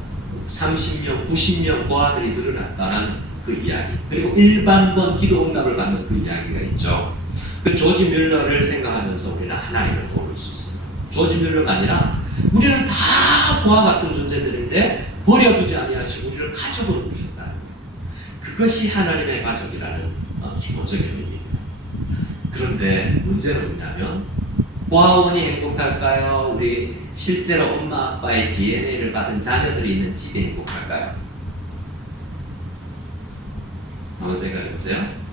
30명, 90명 고아들이 늘어났다는 그 이야기, 그리고 일반번 기도 응답을 받는 그 이야기가 있죠. 그 조지 뮬러를 생각하면서 우리는 하나님을 도울 수 있습니다. 조지 뮬러가 아니라 우리는 다 고아 같은 존재들인데 버려두지 아니하시고 우리를 가족으로 부르셨다. 그것이 하나님의 가족이라는 기본적인 의미입니다. 그런데 문제는 뭐냐면 고아원이 행복할까요? 우리 실제로 엄마 아빠의 DNA를 받은 자녀들이 있는 집이 행복할까요? 한번 생각해보세요.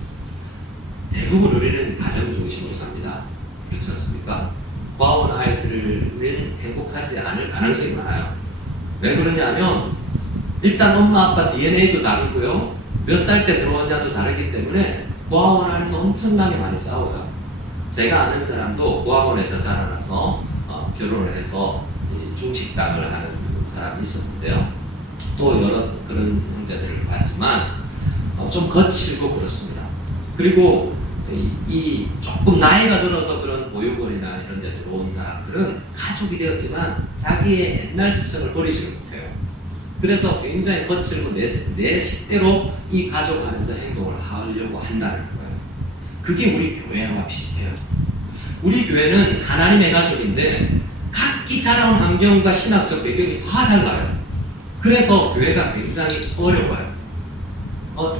대부분 우리는 가정 중심으로 삽니다. 그렇지 않습니까? 고아원 아이들은 행복하지 않을 가능성이 많아요. 왜 그러냐면 일단 엄마 아빠 DNA도 다르고요, 몇 살 때 들어왔냐도 다르기 때문에 고아원 안에서 엄청나게 많이 싸워요. 제가 아는 사람도 고아원에서 자라나서 결혼을 해서 중식당을 하는 사람이 있었는데요. 또 여러 그런 형제들을 봤지만 좀 거칠고 그렇습니다. 그리고 이 조금 나이가 들어서 그런 보육원이나 이런 데 들어온 사람들은 가족이 되었지만 자기의 옛날 습성을 버리지 못해요. 그래서 굉장히 거칠고 내 식대로 이 가족 안에서 행동을 하려고 한다는 거예요. 그게 우리 교회와 비슷해요. 우리 교회는 하나님의 가족인데 각기 자라온 환경과 신학적 배경이 다 달라요. 그래서 교회가 굉장히 어려워요.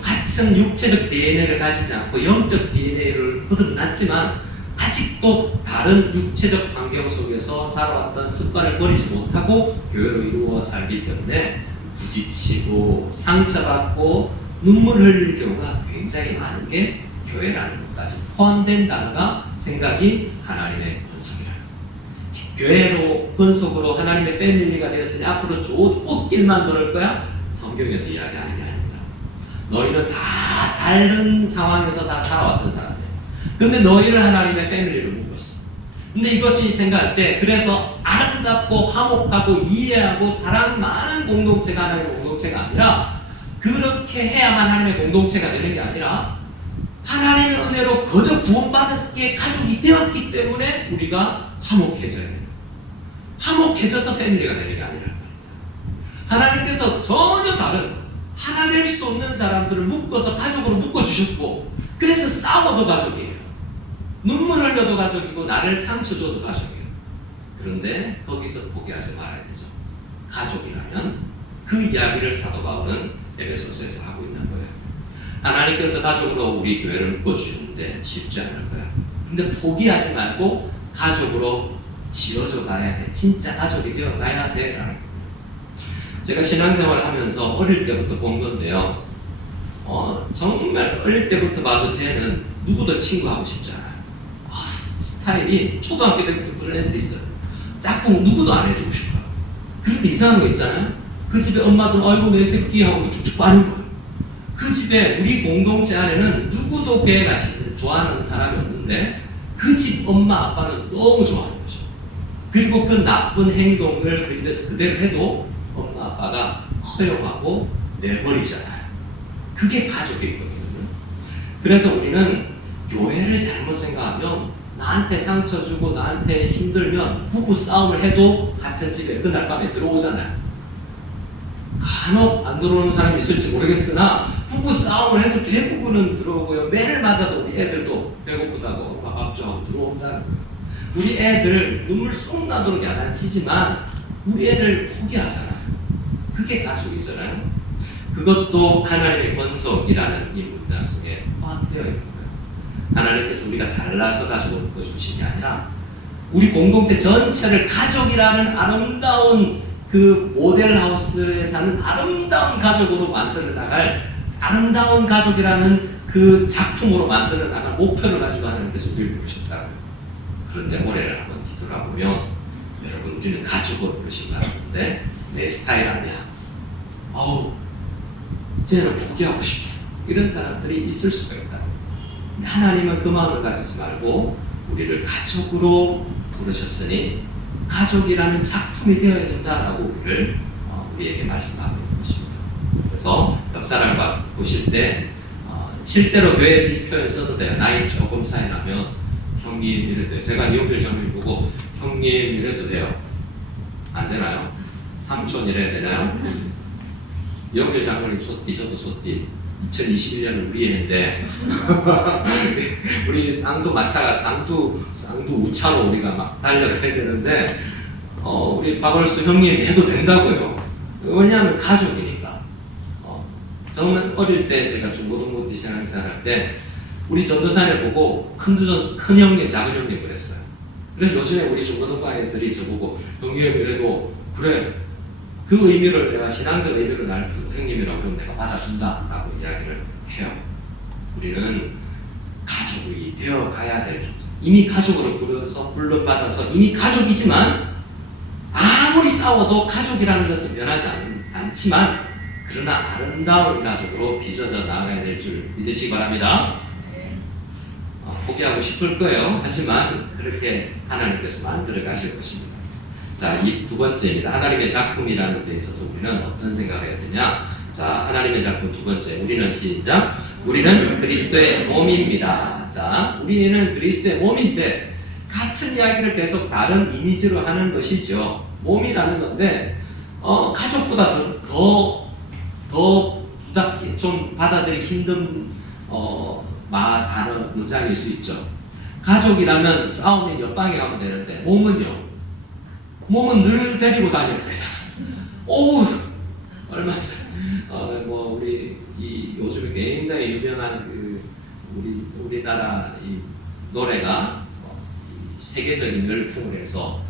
같은 육체적 DNA를 가지지 않고 영적 DNA를 거듭났지만 아직도 다른 육체적 환경 속에서 자라왔던 습관을 버리지 못하고 교회로 이루어 살기 때문에 부딪히고 상처받고 눈물 흘릴 경우가 굉장히 많은 게 교회라는 것까지 포함된 단어가 생각이 하나님의 권속이라는 거예요. 교회로 권속으로 하나님의 패밀리가 되었으니 앞으로 좋은 꽃길만 걸을 거야? 성경에서 이야기하는 게 아닙니다. 너희는 다 다른 상황에서 다 살아왔던 사람이에요. 근데 너희를 하나님의 패밀리로 묶었어. 근데 이것이 생각할 때 그래서 아름답고 화목하고 이해하고 사랑 많은 공동체가 하나님의 공동체가 아니라 그렇게 해야만 하나님의 공동체가 되는 게 아니라 하나님의 은혜로 거저 구원받았기에 가족이 되었기 때문에 우리가 화목해져야 돼요. 화목해져서 패밀리가 되는 게 아니라는 겁니다. 하나님께서 전혀 다른 하나 될 수 없는 사람들을 묶어서 가족으로 묶어주셨고 그래서 싸워도 가족이에요. 눈물 흘려도 가족이고 나를 상처 줘도 가족이에요. 그런데 거기서 포기하지 말아야 되죠. 가족이라면 그 이야기를 사도 바울은 에베소서에서 하고 있는 거예요. 하나님께서 가족으로 우리 교회를 묶어주는데 쉽지 않을 거야. 근데 포기하지 말고 가족으로 지어져 가야 돼. 진짜 가족이 되어 가야 돼. 라는 거예요. 제가 신앙생활을 하면서 어릴 때부터 본 건데요. 정말 어릴 때부터 봐도 쟤는 누구도 친구하고 싶잖아요. 스타일이 초등학교 때부터 그런 애들이 있어요. 짝꿍 누구도 안 해주고 싶어요. 그런데 이상한 거 있잖아요. 그 집에 엄마들은 아이고 내 새끼 하고 쭉쭉 빠는 거예요. 그 집에 우리 공동체 안에는 누구도 교회가 좋아하는 사람이 없는데 그 집 엄마 아빠는 너무 좋아하는 거죠. 그리고 그 나쁜 행동을 그 집에서 그대로 해도 엄마 아빠가 허용하고 내버리잖아요. 그게 가족이거든요. 그래서 우리는 교회를 잘못 생각하면 나한테 상처 주고 나한테 힘들면 부부 싸움을 해도 같은 집에 그날 밤에 들어오잖아요. 간혹 안 들어오는 사람이 있을지 모르겠으나 부부 싸움을 해도 대부분은 들어오고요. 매를 맞아도 우리 애들도 배고프다고 밥 좀 들어온다는 거예요. 우리 애들 눈물 쏙 나도록 야단치지만 우리 애를 포기하잖아요. 그게 가족이잖아요. 그것도 하나님의 권속이라는 이 문장 속에 포함되어 있는 거예요. 하나님께서 우리가 잘나서 가족을 묶어주신 게 아니라 우리 공동체 전체를 가족이라는 아름다운 그 모델하우스에 사는 아름다운 가족으로 만들어 나갈 아름다운 가족이라는 그 작품으로 만들어 나갈 목표를 가지고 하나님께서 우리를 부르셨다고요. 그런데 올해를 한번 뒤돌아보면 여러분 우리는 가족으로 부르신 거 같은데 내 스타일 아니야. 쟤는 포기하고 싶어. 이런 사람들이 있을 수가 있다. 하나님은 그 마음을 가지지 말고 우리를 가족으로 부르셨으니 가족이라는 작품이 되어야 된다라고 우리에게 말씀하고 있는 것입니다. 그래서 옆 사람과 보실 때 실제로 교회에서 이 표현 써도 돼요. 나이 조금 차이 나면 형님 이래도 돼요. 제가 이용필 장로님 보고 형님 이래도 돼요. 안 되나요? 삼촌 이래야 되나요? 이용필 장로님 소띠, 저도 소띠. 2021년은 우리 해인데 우리 쌍두마차가 쌍두 우차로 우리가 막 달려가야 되는데 우리 박월수 형님 해도 된다고요. 왜냐하면 가족이니까. 정말 어릴 때 제가 중고등부 신앙생활 할 때 우리 전도사님 보고 큰 형님, 작은 형님 그랬어요. 그래서 요즘에 우리 중고등부 아이들이 저보고 형님 이래도 그래. 그 의미를 내가 신앙적 의미로 날 형님이라고 그러면 내가 받아준다라고 이야기를 해요. 우리는 가족이 되어 가야 될 이미 가족으로 불러받아서 이미 가족이지만 아무리 싸워도 가족이라는 것은 변하지 않지만 그러나 아름다운 가족으로 빚어져 나아가야 될 줄 믿으시기 바랍니다. 포기하고 싶을 거예요. 하지만 그렇게 하나님께서 만들어 가실 것입니다. 자, 이 두 번째입니다. 하나님의 작품이라는 데 있어서 우리는 어떤 생각을 해야 되냐? 자, 하나님의 작품 두 번째. 우리는 시작. 우리는 그리스도의 몸입니다. 자, 우리는 그리스도의 몸인데 같은 이야기를 계속 다른 이미지로 하는 것이죠. 몸이라는 건데 가족보다 더 부담 좀 받아들이기 힘든 단어 문장일 수 있죠. 가족이라면 싸우면 옆방에 가면 되는데 몸은 늘 데리고 다녀야 되잖아. 얼마 전에 우리 요즘에 굉장히 유명한 우리나라 이 노래가 세계적인 열풍을 해서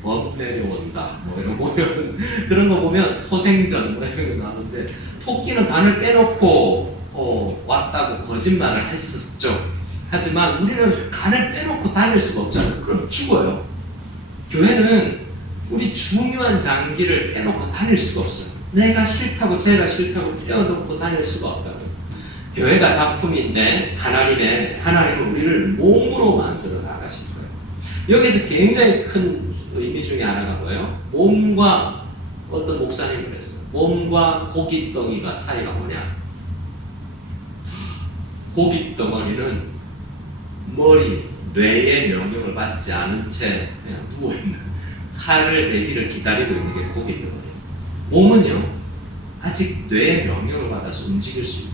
범 내려온다 이런 보면 그런 거 보면 토생전 이런 거 나오는데 토끼는 간을 빼놓고 왔다고 거짓말을 했었죠. 하지만 우리는 간을 빼놓고 다닐 수가 없잖아요. 그럼 죽어요. 교회는 우리 중요한 장기를 빼놓고 다닐 수가 없어요. 내가 싫다고 제가 싫다고 떼어놓고 다닐 수가 없다고. 교회가 작품인데 하나님은 우리를 몸으로 만들어 나가신 거예요. 여기서 굉장히 큰 의미 중에 하나가 뭐예요? 몸과 어떤 목사님이 그랬어요. 몸과 고깃덩이가 차이가 뭐냐? 고깃덩어리는 머리, 뇌의 명령을 받지 않은 채 그냥 누워있는 칼을 대기를 기다리고 있는 게 고깃덩어리예요. 몸은요 아직 뇌의 명령을 받아서 움직일 수 있다.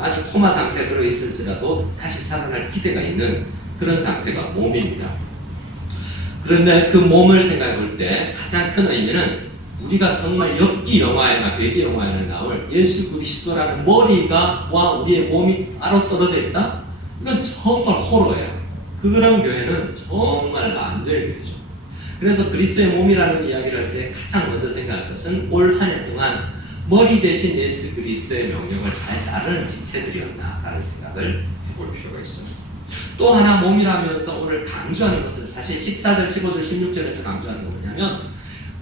아주 코마 상태에 들어있을지라도 다시 살아날 기대가 있는 그런 상태가 몸입니다. 그런데 그 몸을 생각해 볼 때 가장 큰 의미는 우리가 정말 엽기 영화에나 괴기 영화에 나올 예수 그리스도라는 머리가 우리의 몸이 따로 떨어져 있다? 이건 정말 호러예요. 그런 교회는 정말 안 될 교회죠. 그래서 그리스도의 몸이라는 이야기를 할 때 가장 먼저 생각할 것은 올 한 해 동안 머리 대신 예수 그리스도의 명령을 잘 따르는 지체들이었나 라는 생각을 해볼 필요가 있습니다. 또 하나 몸이라면서 오늘 강조하는 것은 사실 14절, 15절, 16절에서 강조하는 건 뭐냐면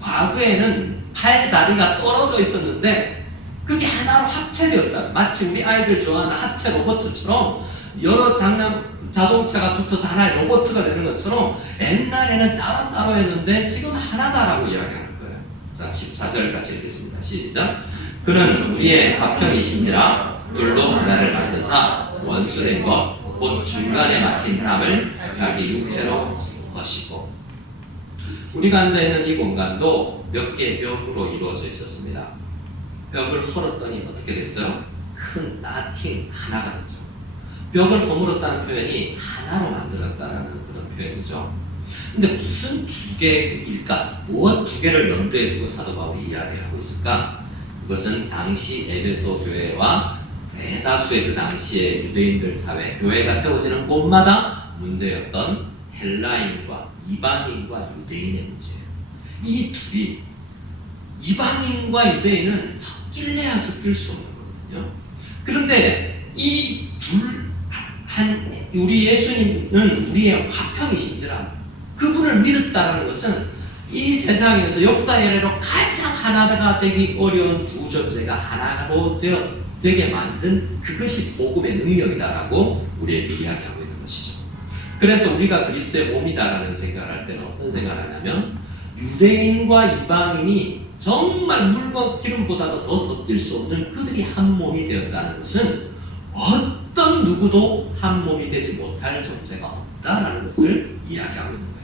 과거에는 팔, 다리가 떨어져 있었는데 그게 하나로 합체되었다. 마치 우리 아이들 좋아하는 합체 로봇처럼 여러 자동차가 붙어서 하나의 로봇가 되는 것처럼 옛날에는 따로따로 했는데 지금 하나다라고 이야기하는 거예요. 자, 14절 같이 읽겠습니다. 시작. 그는 우리의 화평이신지라 둘로 하나를 만드사 원수된 것 곧 중간에 막힌 땀을 자기 육체로 허시고. 우리가 앉아있는 이 공간도 몇 개의 벽으로 이루어져 있었습니다. 벽을 헐었더니 어떻게 됐어요? 큰 나팅 하나가 됐죠. 벽을 허물었다는 표현이 하나로 만들었다라는 그런 표현이죠. 근데 무슨 두 개일까? 무엇 두 개를 염두에 두고 사도 바울이 이야기하고 있을까? 그것은 당시 에베소 교회와 대다수의 그 당시의 유대인들 사회, 교회가 세워지는 곳마다 문제였던 헬라인과 이방인과 유대인의 문제예요. 이 둘이, 이방인과 유대인은 섞일래야 섞일 수 없는 거거든요. 그런데 이 우리 예수님은 우리의 화평이신지라 그분을 믿었다는 것은 이 세상에서 역사 이래로 가장 하나가 되기 어려운 두 존재가 하나로 되게 만든 그것이 복음의 능력이다라고 우리에게 이야기하고 있는 것이죠. 그래서 우리가 그리스도의 몸이다라는 생각을 할 때는 어떤 생각을 하냐면 유대인과 이방인이 정말 물과 기름보다도 더 섞일 수 없는 그들이 한 몸이 되었다는 것은 어떤 누구도 한 몸이 되지 못할 존재가 없다라는 것을 이야기하고 있는 거예요.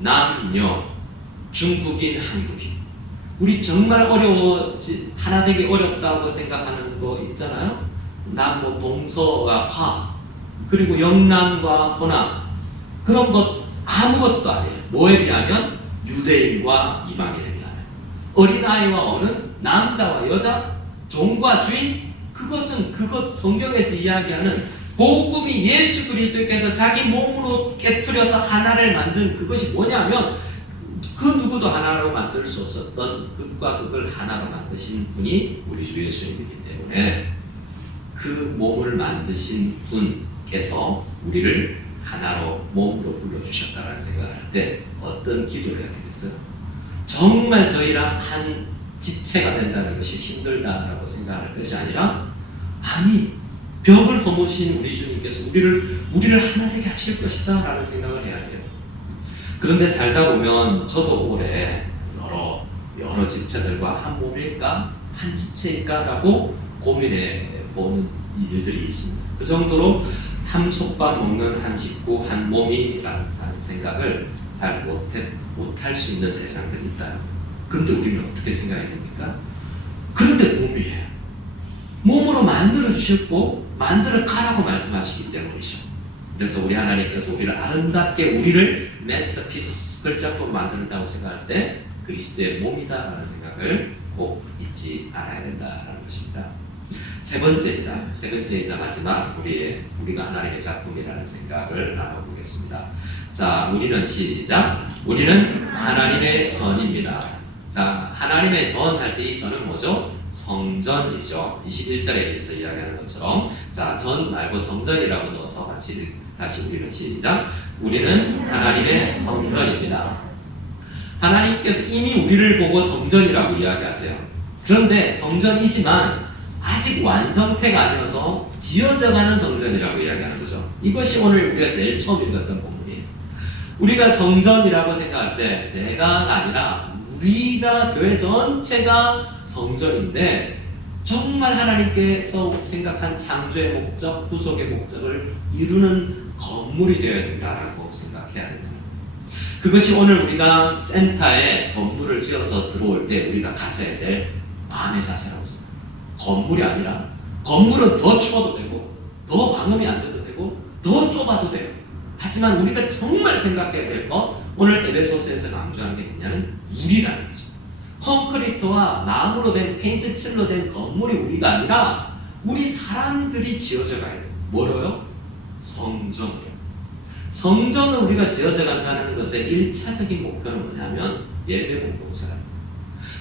남녀, 중국인, 한국인. 우리 정말 하나 되기 어렵다고 생각하는 거 있잖아요. 뭐 동서와 화, 그리고 영남과 호남. 그런 것 아무것도 아니에요. 뭐에 비하면 유대인과 이방인에 비하면. 어린아이와 어른, 남자와 여자, 종과 주인, 그것은 성경에서 이야기하는 복음이 예수 그리스도께서 자기 몸으로 깨트려서 하나를 만든 그것이 뭐냐면 그 누구도 하나로 만들 수 없었던 극과 극을 하나로 만드신 분이 우리 주 예수님이기 때문에 그 몸을 만드신 분께서 우리를 하나로 몸으로 불러주셨다는 생각을 할 때 어떤 기도를 해야 되겠어요? 정말 저희랑 한 지체가 된다는 것이 힘들다라고 생각할 것이 아니라 벽을 허무신 우리 주님께서 우리를 하나 되게 하실 것이다 라는 생각을 해야 돼요. 그런데 살다 보면 저도 올해 여러 지체들과 한 몸일까? 한 지체일까? 라고 고민해 보는 일들이 있습니다. 그 정도로 함속밥 먹는 한 식구, 한 몸이라는 생각을 잘 못할 수 있는 대상들이 있다. 그런데 우리는 어떻게 생각해야 됩니까? 그런데 몸이에요. 몸으로 만들어 주셨고 만들어 가라고 말씀하시기 때문이죠. 그래서 우리 하나님께서 우리를 아름답게 우리를 마스터피스 걸작품으로 만든다고 생각할 때 그리스도의 몸이다라는 생각을 꼭 잊지 않아야 된다라는 것입니다. 세 번째입니다. 세 번째이자 마지막 우리가 하나님의 작품이라는 생각을 나눠보겠습니다. 자, 우리는 시작. 우리는 하나님의 전입니다. 자, 하나님의 전 할 때 이 전은 뭐죠? 성전이죠. 21절에서 이야기하는 것처럼 자, 전 말고 성전이라고 넣어서 다시 우리는 시작. 우리는 하나님의 성전입니다. 하나님께서 이미 우리를 보고 성전이라고 이야기하세요. 그런데 성전이지만 아직 완성태가 아니어서 지어져가는 성전이라고 이야기하는 거죠. 이것이 오늘 우리가 제일 처음 읽었던 본문이에요. 우리가 성전이라고 생각할 때 내가가 아니라 우리가 교회 전체가 성전인데 정말 하나님께서 생각한 창조의 목적, 구속의 목적을 이루는 건물이 되어야 된다라고 생각해야 된다. 그것이 오늘 우리가 센터에 건물을 지어서 들어올 때 우리가 가져야 될 마음의 자세라고 생각합니다. 건물이 아니라 건물은 더 추워도 되고 더 방음이 안 돼도 되고 더 좁아도 돼요. 하지만 우리가 정말 생각해야 될 것, 오늘 에베소서에서 강조하는 게 뭐냐면 우리라는 거죠. 콘크리트와 나무로 된 페인트 칠로 된 건물이 우리가 아니라 우리 사람들이 지어져 가야 돼요. 뭐로요? 성전이요. 성전은 우리가 지어져 간다는 것의 1차적인 목표는 뭐냐면 예배 공동체라.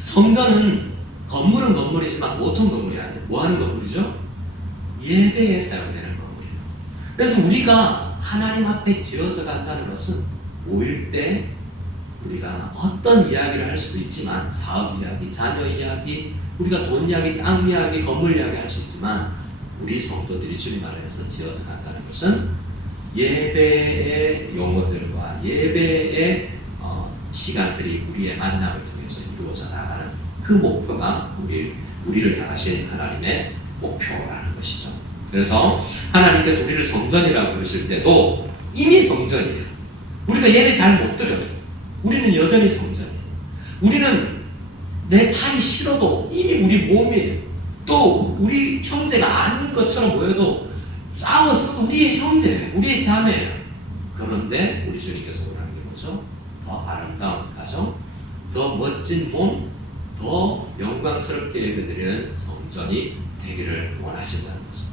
성전은 건물은 건물이지만 보통 건물이 아니에요. 뭐 하는 건물이죠? 예배에 사용되는 건물이에요. 그래서 우리가 하나님 앞에 지어져 간다는 것은 모일 때 우리가 어떤 이야기를 할 수도 있지만 사업 이야기, 자녀 이야기, 우리가 돈 이야기, 땅 이야기, 건물 이야기 할 수 있지만 우리 성도들이 주님 안에서 지어져 간다는 것은 예배의 용어들과 예배의 시간들이 우리의 만남을 통해서 이루어져 나가는 그 목표가 우리를 향하신 하나님의 목표라는 것이죠. 그래서 하나님께서 우리를 성전이라고 부르실 때도 이미 성전이에요. 우리가 예배 잘 못 드려요. 우리는 여전히 성전이에요. 우리는 내 팔이 싫어도 이미 우리 몸이 또 우리 형제가 아닌 것처럼 보여도 싸웠어도 우리의 형제예요. 우리의 자매예요. 그런데 우리 주님께서 원하는 게 뭐죠? 더 아름다운 가정, 더 멋진 몸, 더 영광스럽게 예배드리는 성전이 되기를 원하신다는 거죠.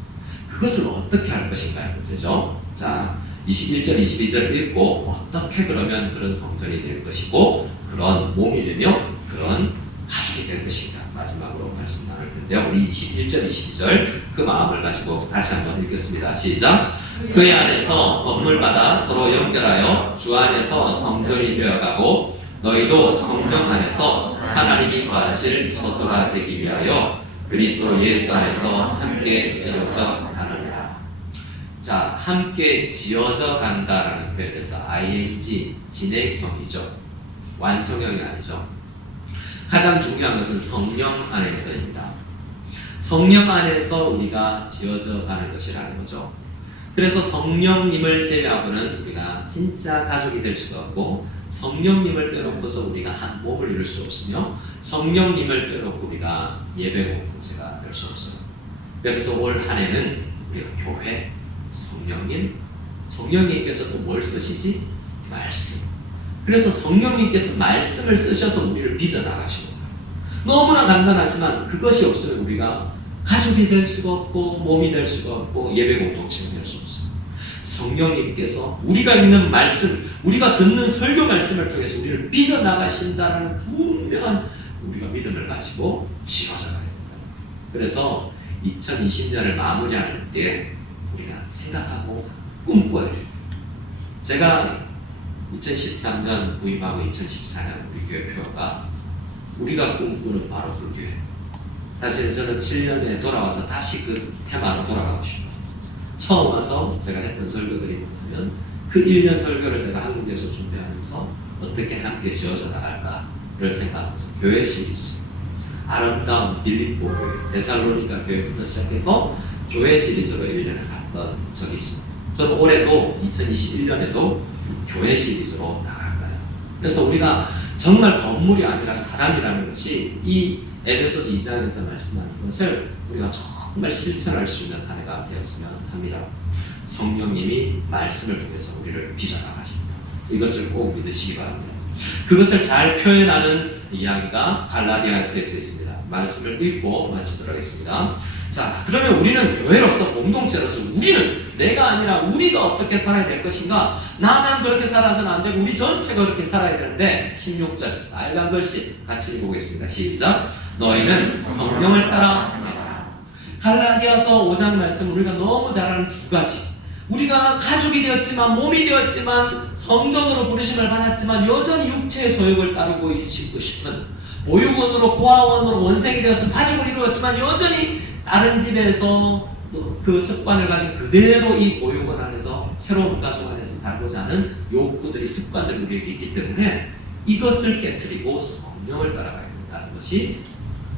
그것을 어떻게 할 것인가요? 되죠? 자, 21절, 22절 읽고 어떻게 그러면 그런 성전이 될 것이고 그런 몸이 되며 그런 가족이 될 것인가 마지막으로 말씀 나눌 텐데요. 우리 21절, 22절 그 마음을 가지고 다시 한번 읽겠습니다. 시작. 그의 안에서 건물마다 서로 연결하여 주 안에서 성전이 되어가고 너희도 성령 안에서 하나님이 거하실 처소가 되기 위하여 그리스도 예수 안에서 함께 지어져 가느니라. 자, 함께 지어져 간다라는 표현에서 ing 진행형이죠. 완성형이 아니죠. 가장 중요한 것은 성령 안에서입니다. 성령 안에서 우리가 지어져 가는 것이라는 거죠. 그래서 성령님을 제외하고는 우리가 진짜 가족이 될 수가 없고 성령님을 빼놓고서 우리가 한 몸을 이룰 수 없으며 성령님을 빼놓고 우리가 예배 공동체가 될 수 없어요. 그래서 올 한 해는 우리가 교회, 성령님께서 또 뭘 쓰시지? 말씀. 그래서 성령님께서 말씀을 쓰셔서 우리를 빚어나가시는 거예요. 너무나 간단하지만 그것이 없으면 우리가 가족이 될 수가 없고 몸이 될 수가 없고 예배 공동체가 될 수 없어요. 성령님께서 우리가 읽는 말씀, 우리가 듣는 설교 말씀을 통해서 우리를 빚어나가신다는 분명한 우리가 믿음을 가지고 지어져가야 됩니다. 그래서 2020년을 마무리하는 때 우리가 생각하고 꿈꿔야 돼요. 제가 2013년 부임하고 2014년 우리 교회 표가 우리가 꿈꾸는 바로 그 교회. 사실 저는 7년에 돌아와서 다시 그 테마로 돌아가고 싶어요. 처음 와서 제가 했던 설교들이 뭐냐면 그 1년 설교를 제가 한국에서 준비하면서 어떻게 함께 지어져 나갈까를 생각하면서 교회 시리즈, 아름다운 빌립보 교회, 데살로니가 교회부터 시작해서 교회 시리즈로 1년을 갔던 적이 있습니다. 저는 올해도 2021년에도 교회 시리즈로 나갈 거예요. 그래서 우리가 정말 건물이 아니라 사람이라는 것이 이 에베소서 2장에서 말씀하는 것을 우리가 정말 실천할 수 있는 한 해가 되었으면 합니다. 성령님이 말씀을 통해서 우리를 빚어나가신다. 이것을 꼭 믿으시기 바랍니다. 그것을 잘 표현하는 이야기가 갈라디아서에서 있습니다. 말씀을 읽고 마치도록 하겠습니다. 자, 그러면 우리는 교회로서 공동체로서 우리는 내가 아니라 우리가 어떻게 살아야 될 것인가? 나만 그렇게 살아서는 안 되고 우리 전체가 그렇게 살아야 되는데 16절 빨간 글씨 같이 읽어보겠습니다. 시작. 너희는 성령을 따라 행하라. 갈라디아서 5장 말씀 우리가 너무 잘 아는 두 가지. 우리가 가족이 되었지만 몸이 되었지만 성전으로 부르심을 받았지만 여전히 육체의 소욕을 따르고 싶은 보육원으로 고아원으로 원생이 되어서 가족을 이루었지만 여전히 다른 집에서 또 그 습관을 가지고 그대로 이 보육원 안에서 새로운 가족 안에서 살고자 하는 욕구들이 습관들이 우리에게 있기 때문에 이것을 깨트리고 성령을 따라가야 된다는 것이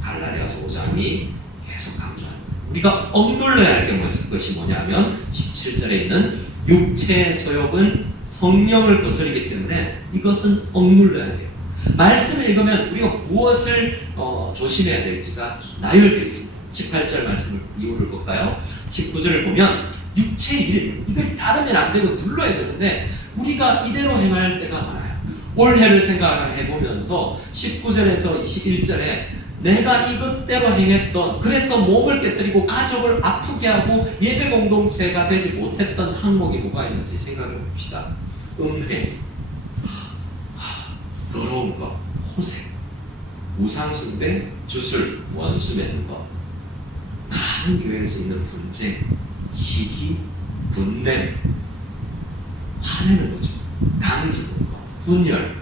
갈라디아서 5장이 계속 강조합니다. 우리가 억눌러야 할 것이 뭐냐면 17절에 있는 육체의 소욕은 성령을 거스르기 때문에 이것은 억눌러야 돼요. 말씀을 읽으면 우리가 무엇을 조심해야 될지가 나열되어 있습니다. 18절 말씀을 이유를 볼까요? 19절을 보면 육체의 일, 이걸 따르면 안 되고 눌러야 되는데 우리가 이대로 행할 때가 많아요. 올해를 생각해 보면서 19절에서 21절에 내가 이것대로 행했던, 그래서 몸을 깨뜨리고 가족을 아프게 하고 예배 공동체가 되지 못했던 항목이 뭐가 있는지 생각해 봅시다. 음행, 더러운 것, 호색, 우상숭배, 주술, 원수 맺는 것, 많은 교회에서 있는 분쟁, 시기, 분냄, 화내는 거죠. 당지는 것, 분열,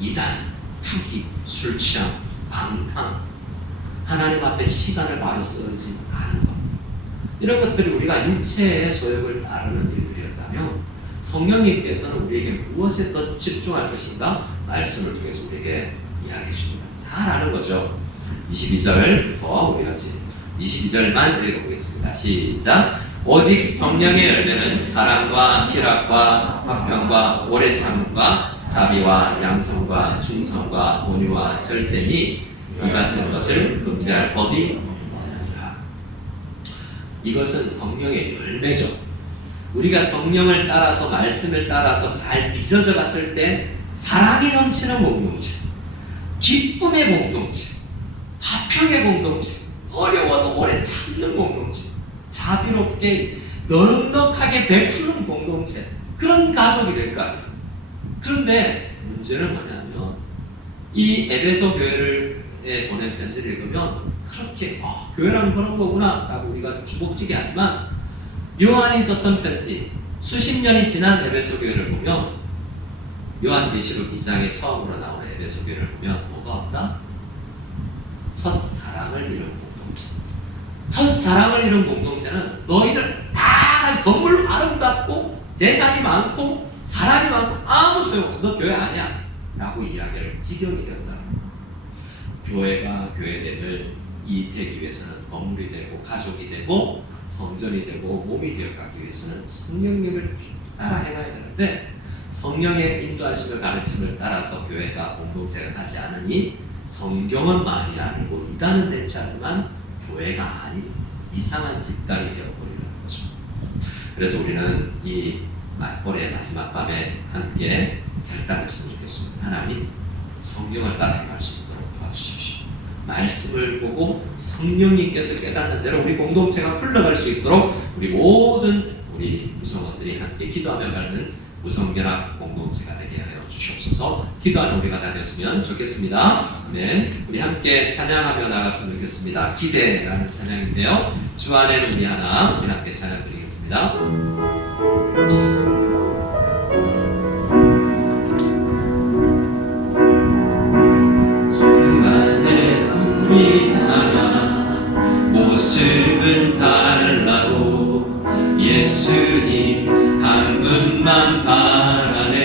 이단, 투기, 술 취함, 방탕, 하나님 앞에 시간을 바로 쓰지 않은 것, 이런 것들이 우리가 육체의 소욕을 따르는 일들이었다면 성령님께서는 우리에게 무엇에 더 집중할 것인가? 말씀을 통해서 우리에게 이야기해 줍니다. 잘 아는 거죠. 22절부터 우리 같이 22절만 읽어보겠습니다. 시작. 오직 성령의 열매는 사랑과 희락과 화평과 오래 참음과 자비와 양성과 충성과 온유와 절제니 그 같은 것을 금지할 법이 없느니라. 이것은 성령의 열매죠. 우리가 성령을 따라서 말씀을 따라서 잘 빚어져 갔을 때 사랑이 넘치는 공동체, 기쁨의 공동체, 화평의 공동체, 어려워도 오래 참는 공동체, 자비롭게 넉넉하게 베푸는 공동체, 그런 가족이 될 거 아니에요. 그런데 문제는 뭐냐면 이 에베소 교회에 보낸 편지를 읽으면 그렇게 교회라는 그런 거구나 라고 우리가 주목지게 하지만 요한이 썼던 편지, 수십 년이 지난 에베소 교회를 보면 요한계시록 2장에 처음으로 나오는 에베소 교회를 보면 뭐가 없다? 첫사랑을 이룬 공동체. 첫사랑을 이룬 공동체는 너희들 다 같이 건물 아름답고 재산이 많고 사람이 많고 아무 소용없어. 너 교회 아니야 라고 이야기를 지경이 되었다. 교회가 교회됨을 이익되기 위해서는 건물이 되고 가족이 되고 성전이 되고 몸이 되어가기 위해서는 성령님을 따라 행해야 되는데 성령의 인도하심을 가르침을 따라서 교회가 공동체가 가지 않으니 성경은 많이 알고 이단은 대체하지만 교회가 아닌 이상한 집단이 되어버리는 거죠. 그래서 우리는 이 올해 마지막 밤에 함께 결단했으면 좋겠습니다. 하나님, 성경을 따라 행할 수 있도록 도와주십시오. 말씀을 보고 성령님께서 깨닫는 대로 우리 공동체가 흘러갈 수 있도록 우리 모든 우리 구성원들이 함께 기도하며 가는 무성결합 공동체가 되게 하여 주시옵소서. 기도하는 우리가 다 되었으면 좋겠습니다. 아멘. 우리 함께 찬양하며 나갔으면 좋겠습니다. 기대라는 찬양인데요. 주 안에 우리 하나, 우리 함께 찬양 드리겠습니다. 주 안에 우리 하나, 모습은 달라도 예수님 한 분만 바라네.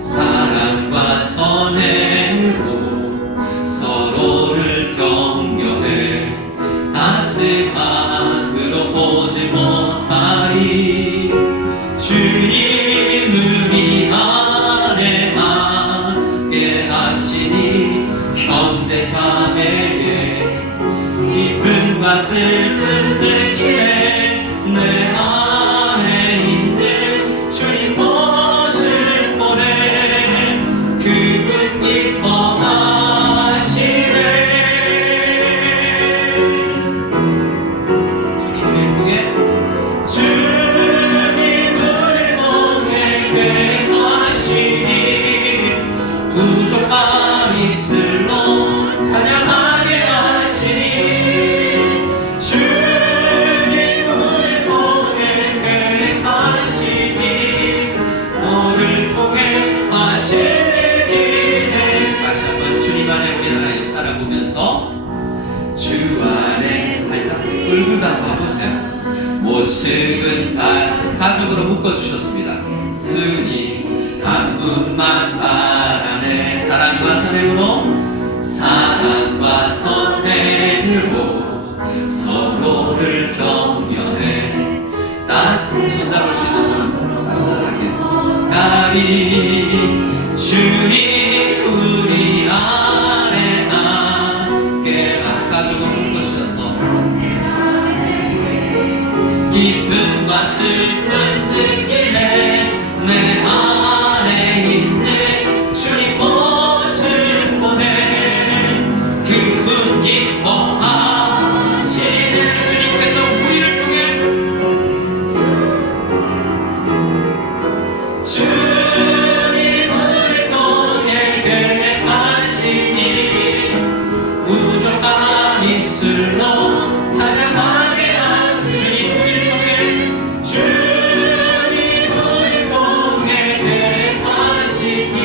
사랑과 선행으로 서로를 격려해 따스함으로 보지 못하리. 주님을 이 안에 함께 하시니 형제 자매의 기쁨과 슬픔 느끼네. 내 안에 있는 주님 모습 보내. 그분 기뻐하시네. 주님을 통해 주님을 통해 회하시니 부족한 입술로 찬양하게 하시니. 주님을 통해 회하시니 너를 통해 하실 기대. 다시 한번 주님 안에 우리 하나님 역사를 보면서 주 안에 살짝 얼굴 담고 해보세요. 모습은 달 가족으로 묶어주셨습니다. 주님 한 분만 바라네. 사랑과 선행으로, 사랑과 선행으로 서로를 격려해 따스히 손잡을 수 있는 분은 따뜻하게 가리. 주님 우리 안에 함께 가족을 묶어주셔서 기쁨과 슬픔 느끼네. 내 안에 있는 주님 모습 보내. 그분 기뻐하시는 주님께서 우리를 통해 주님을 통해 계하시니 부족한 입술로 찬양하게 하시니. 주님을 통해 계하시니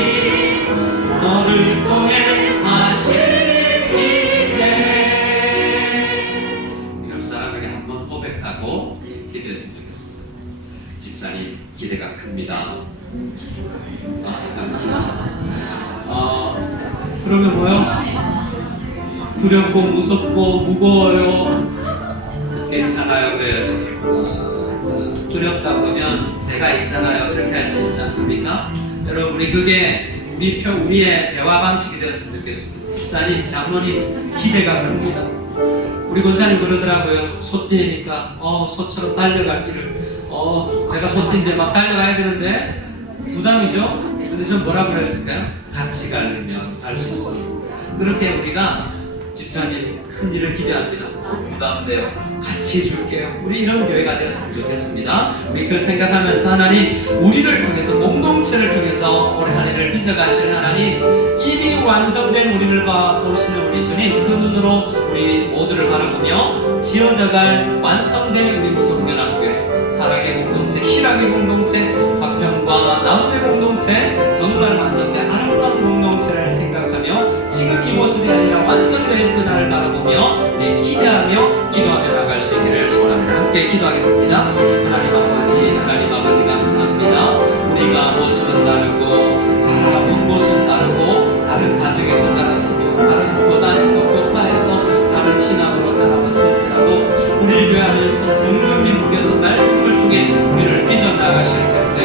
너를 통해 하실 기대. 이런 사람에게 한번 고백하고 기도했으면 좋겠습니다. 집사님, 기대가 큽니다. 그러면 뭐요? 두렵고 무섭고 무거워요. 괜찮아요 그래야죠. 두렵다 그러면 제가 있잖아요 이렇게 할 수 있지 않습니까? 여러분 우리 그게 우리의 대화 방식이 되었으면 좋겠습니다. 집사님, 장로님 기대가 큽니다. 우리 권사님 그러더라고요. 소띠니까 소처럼 달려갈 길을 제가 소띠인데 막 달려가야 되는데 부담이죠. 근데 전 뭐라고 그랬을까요? 같이 가려면 갈 수 있어. 그렇게 우리가 집사님 큰 일을 기대합니다. 부담돼요. 같이 해줄게요. 우리 이런 교회가 되었으면 좋겠습니다. 우리 그 생각하면서 하나님 우리를 통해서 공동체를 통해서 올해 한 해를 빚어가실 하나님, 이미 완성된 우리를 보시는 우리 주님, 그 눈으로 우리 모두를 바라보며 지어져갈 완성된 우리 무성연합교회, 사랑의 공동체, 희락의 공동체, 화평과 나눔의 공동체, 정말 완성된 아름다운 공동체를 생각하며 지금 이 모습이 아니라 완성될 그날을 바라보며 우리 기대하며 기도하며 나갈 수 있기를 소원합니다. 함께 기도하겠습니다. 하나님 아버지 감사합니다. 우리가 모습은 다르고 자라온 곳은 다르고 다른 가정에서 자랐으며 다른 교단에서 교파에서 다른 신앙으로 자라왔을지라도 우리 교회 안에서 성령님께서 말씀을 통해 우리를 빚어나가실 텐데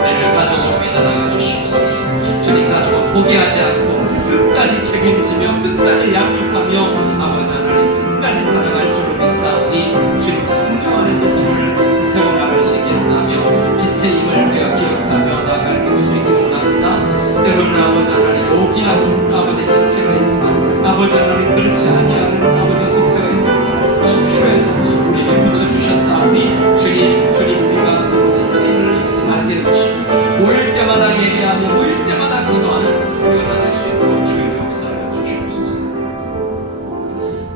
우리를 가정으로 빚어나가 주시옵소서. 주님, 가족은 포기하지 않고 끝까지 책임지며 끝까지 양육하며 아버지 하나님 끝까지 사랑할 줄을 믿사오니 주님 성령 안에서 서로를 세워나갈 수 있기를 원하며 지체임을 우리가 기억하며 나아갈 수 있기를 원합니다. 때로는 아버지 하나님 요긴한 아버지 지체가 있지만 아버지 하나님 그렇지 아니하는 아버지 지체가 있을지라도 필요해서 우리에게 붙여주셨사오니 주님 우리가 서로 지체임을 잊지 말게 해주시고 모일 때마다 예배하며 모일 때마다 기도하는 우리가 될 수 있도록 주의 역사를 주시옵소서.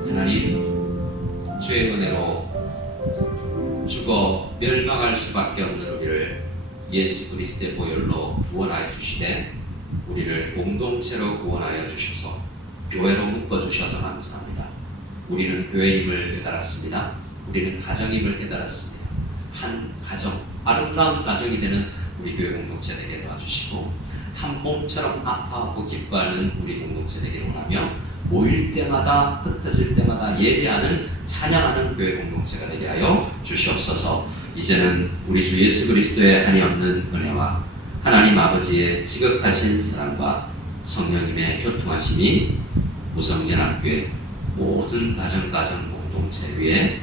하나님, 주의 은혜로 죽어 멸망할 수밖에 없는 우리를 예수 그리스도의 보혈로 구원하여 주시되 우리를 공동체로 구원하여 주셔서 교회로 묶어주셔서 감사합니다. 우리는 교회임을 깨달았습니다. 우리는 가정임을 깨달았습니다. 한 가정, 아름다운 가정이 되는 우리 교회 공동체 되게 도와주시고 한 몸처럼 아파하고 기뻐하는 우리 공동체 되기를 원하며 모일 때마다 흩어질 때마다 예배하는 찬양하는 교회 공동체가 되게 하여 주시옵소서. 이제는 우리 주 예수 그리스도의 한이 없는 은혜와 하나님 아버지의 지극하신 사랑과 성령님의 교통하심이 무성연합교회 모든 가정 공동체 위에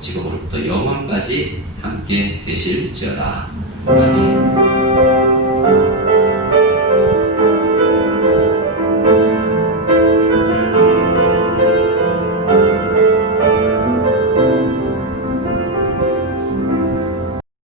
지금부터 영원까지 함께 계실지어다. 아멘.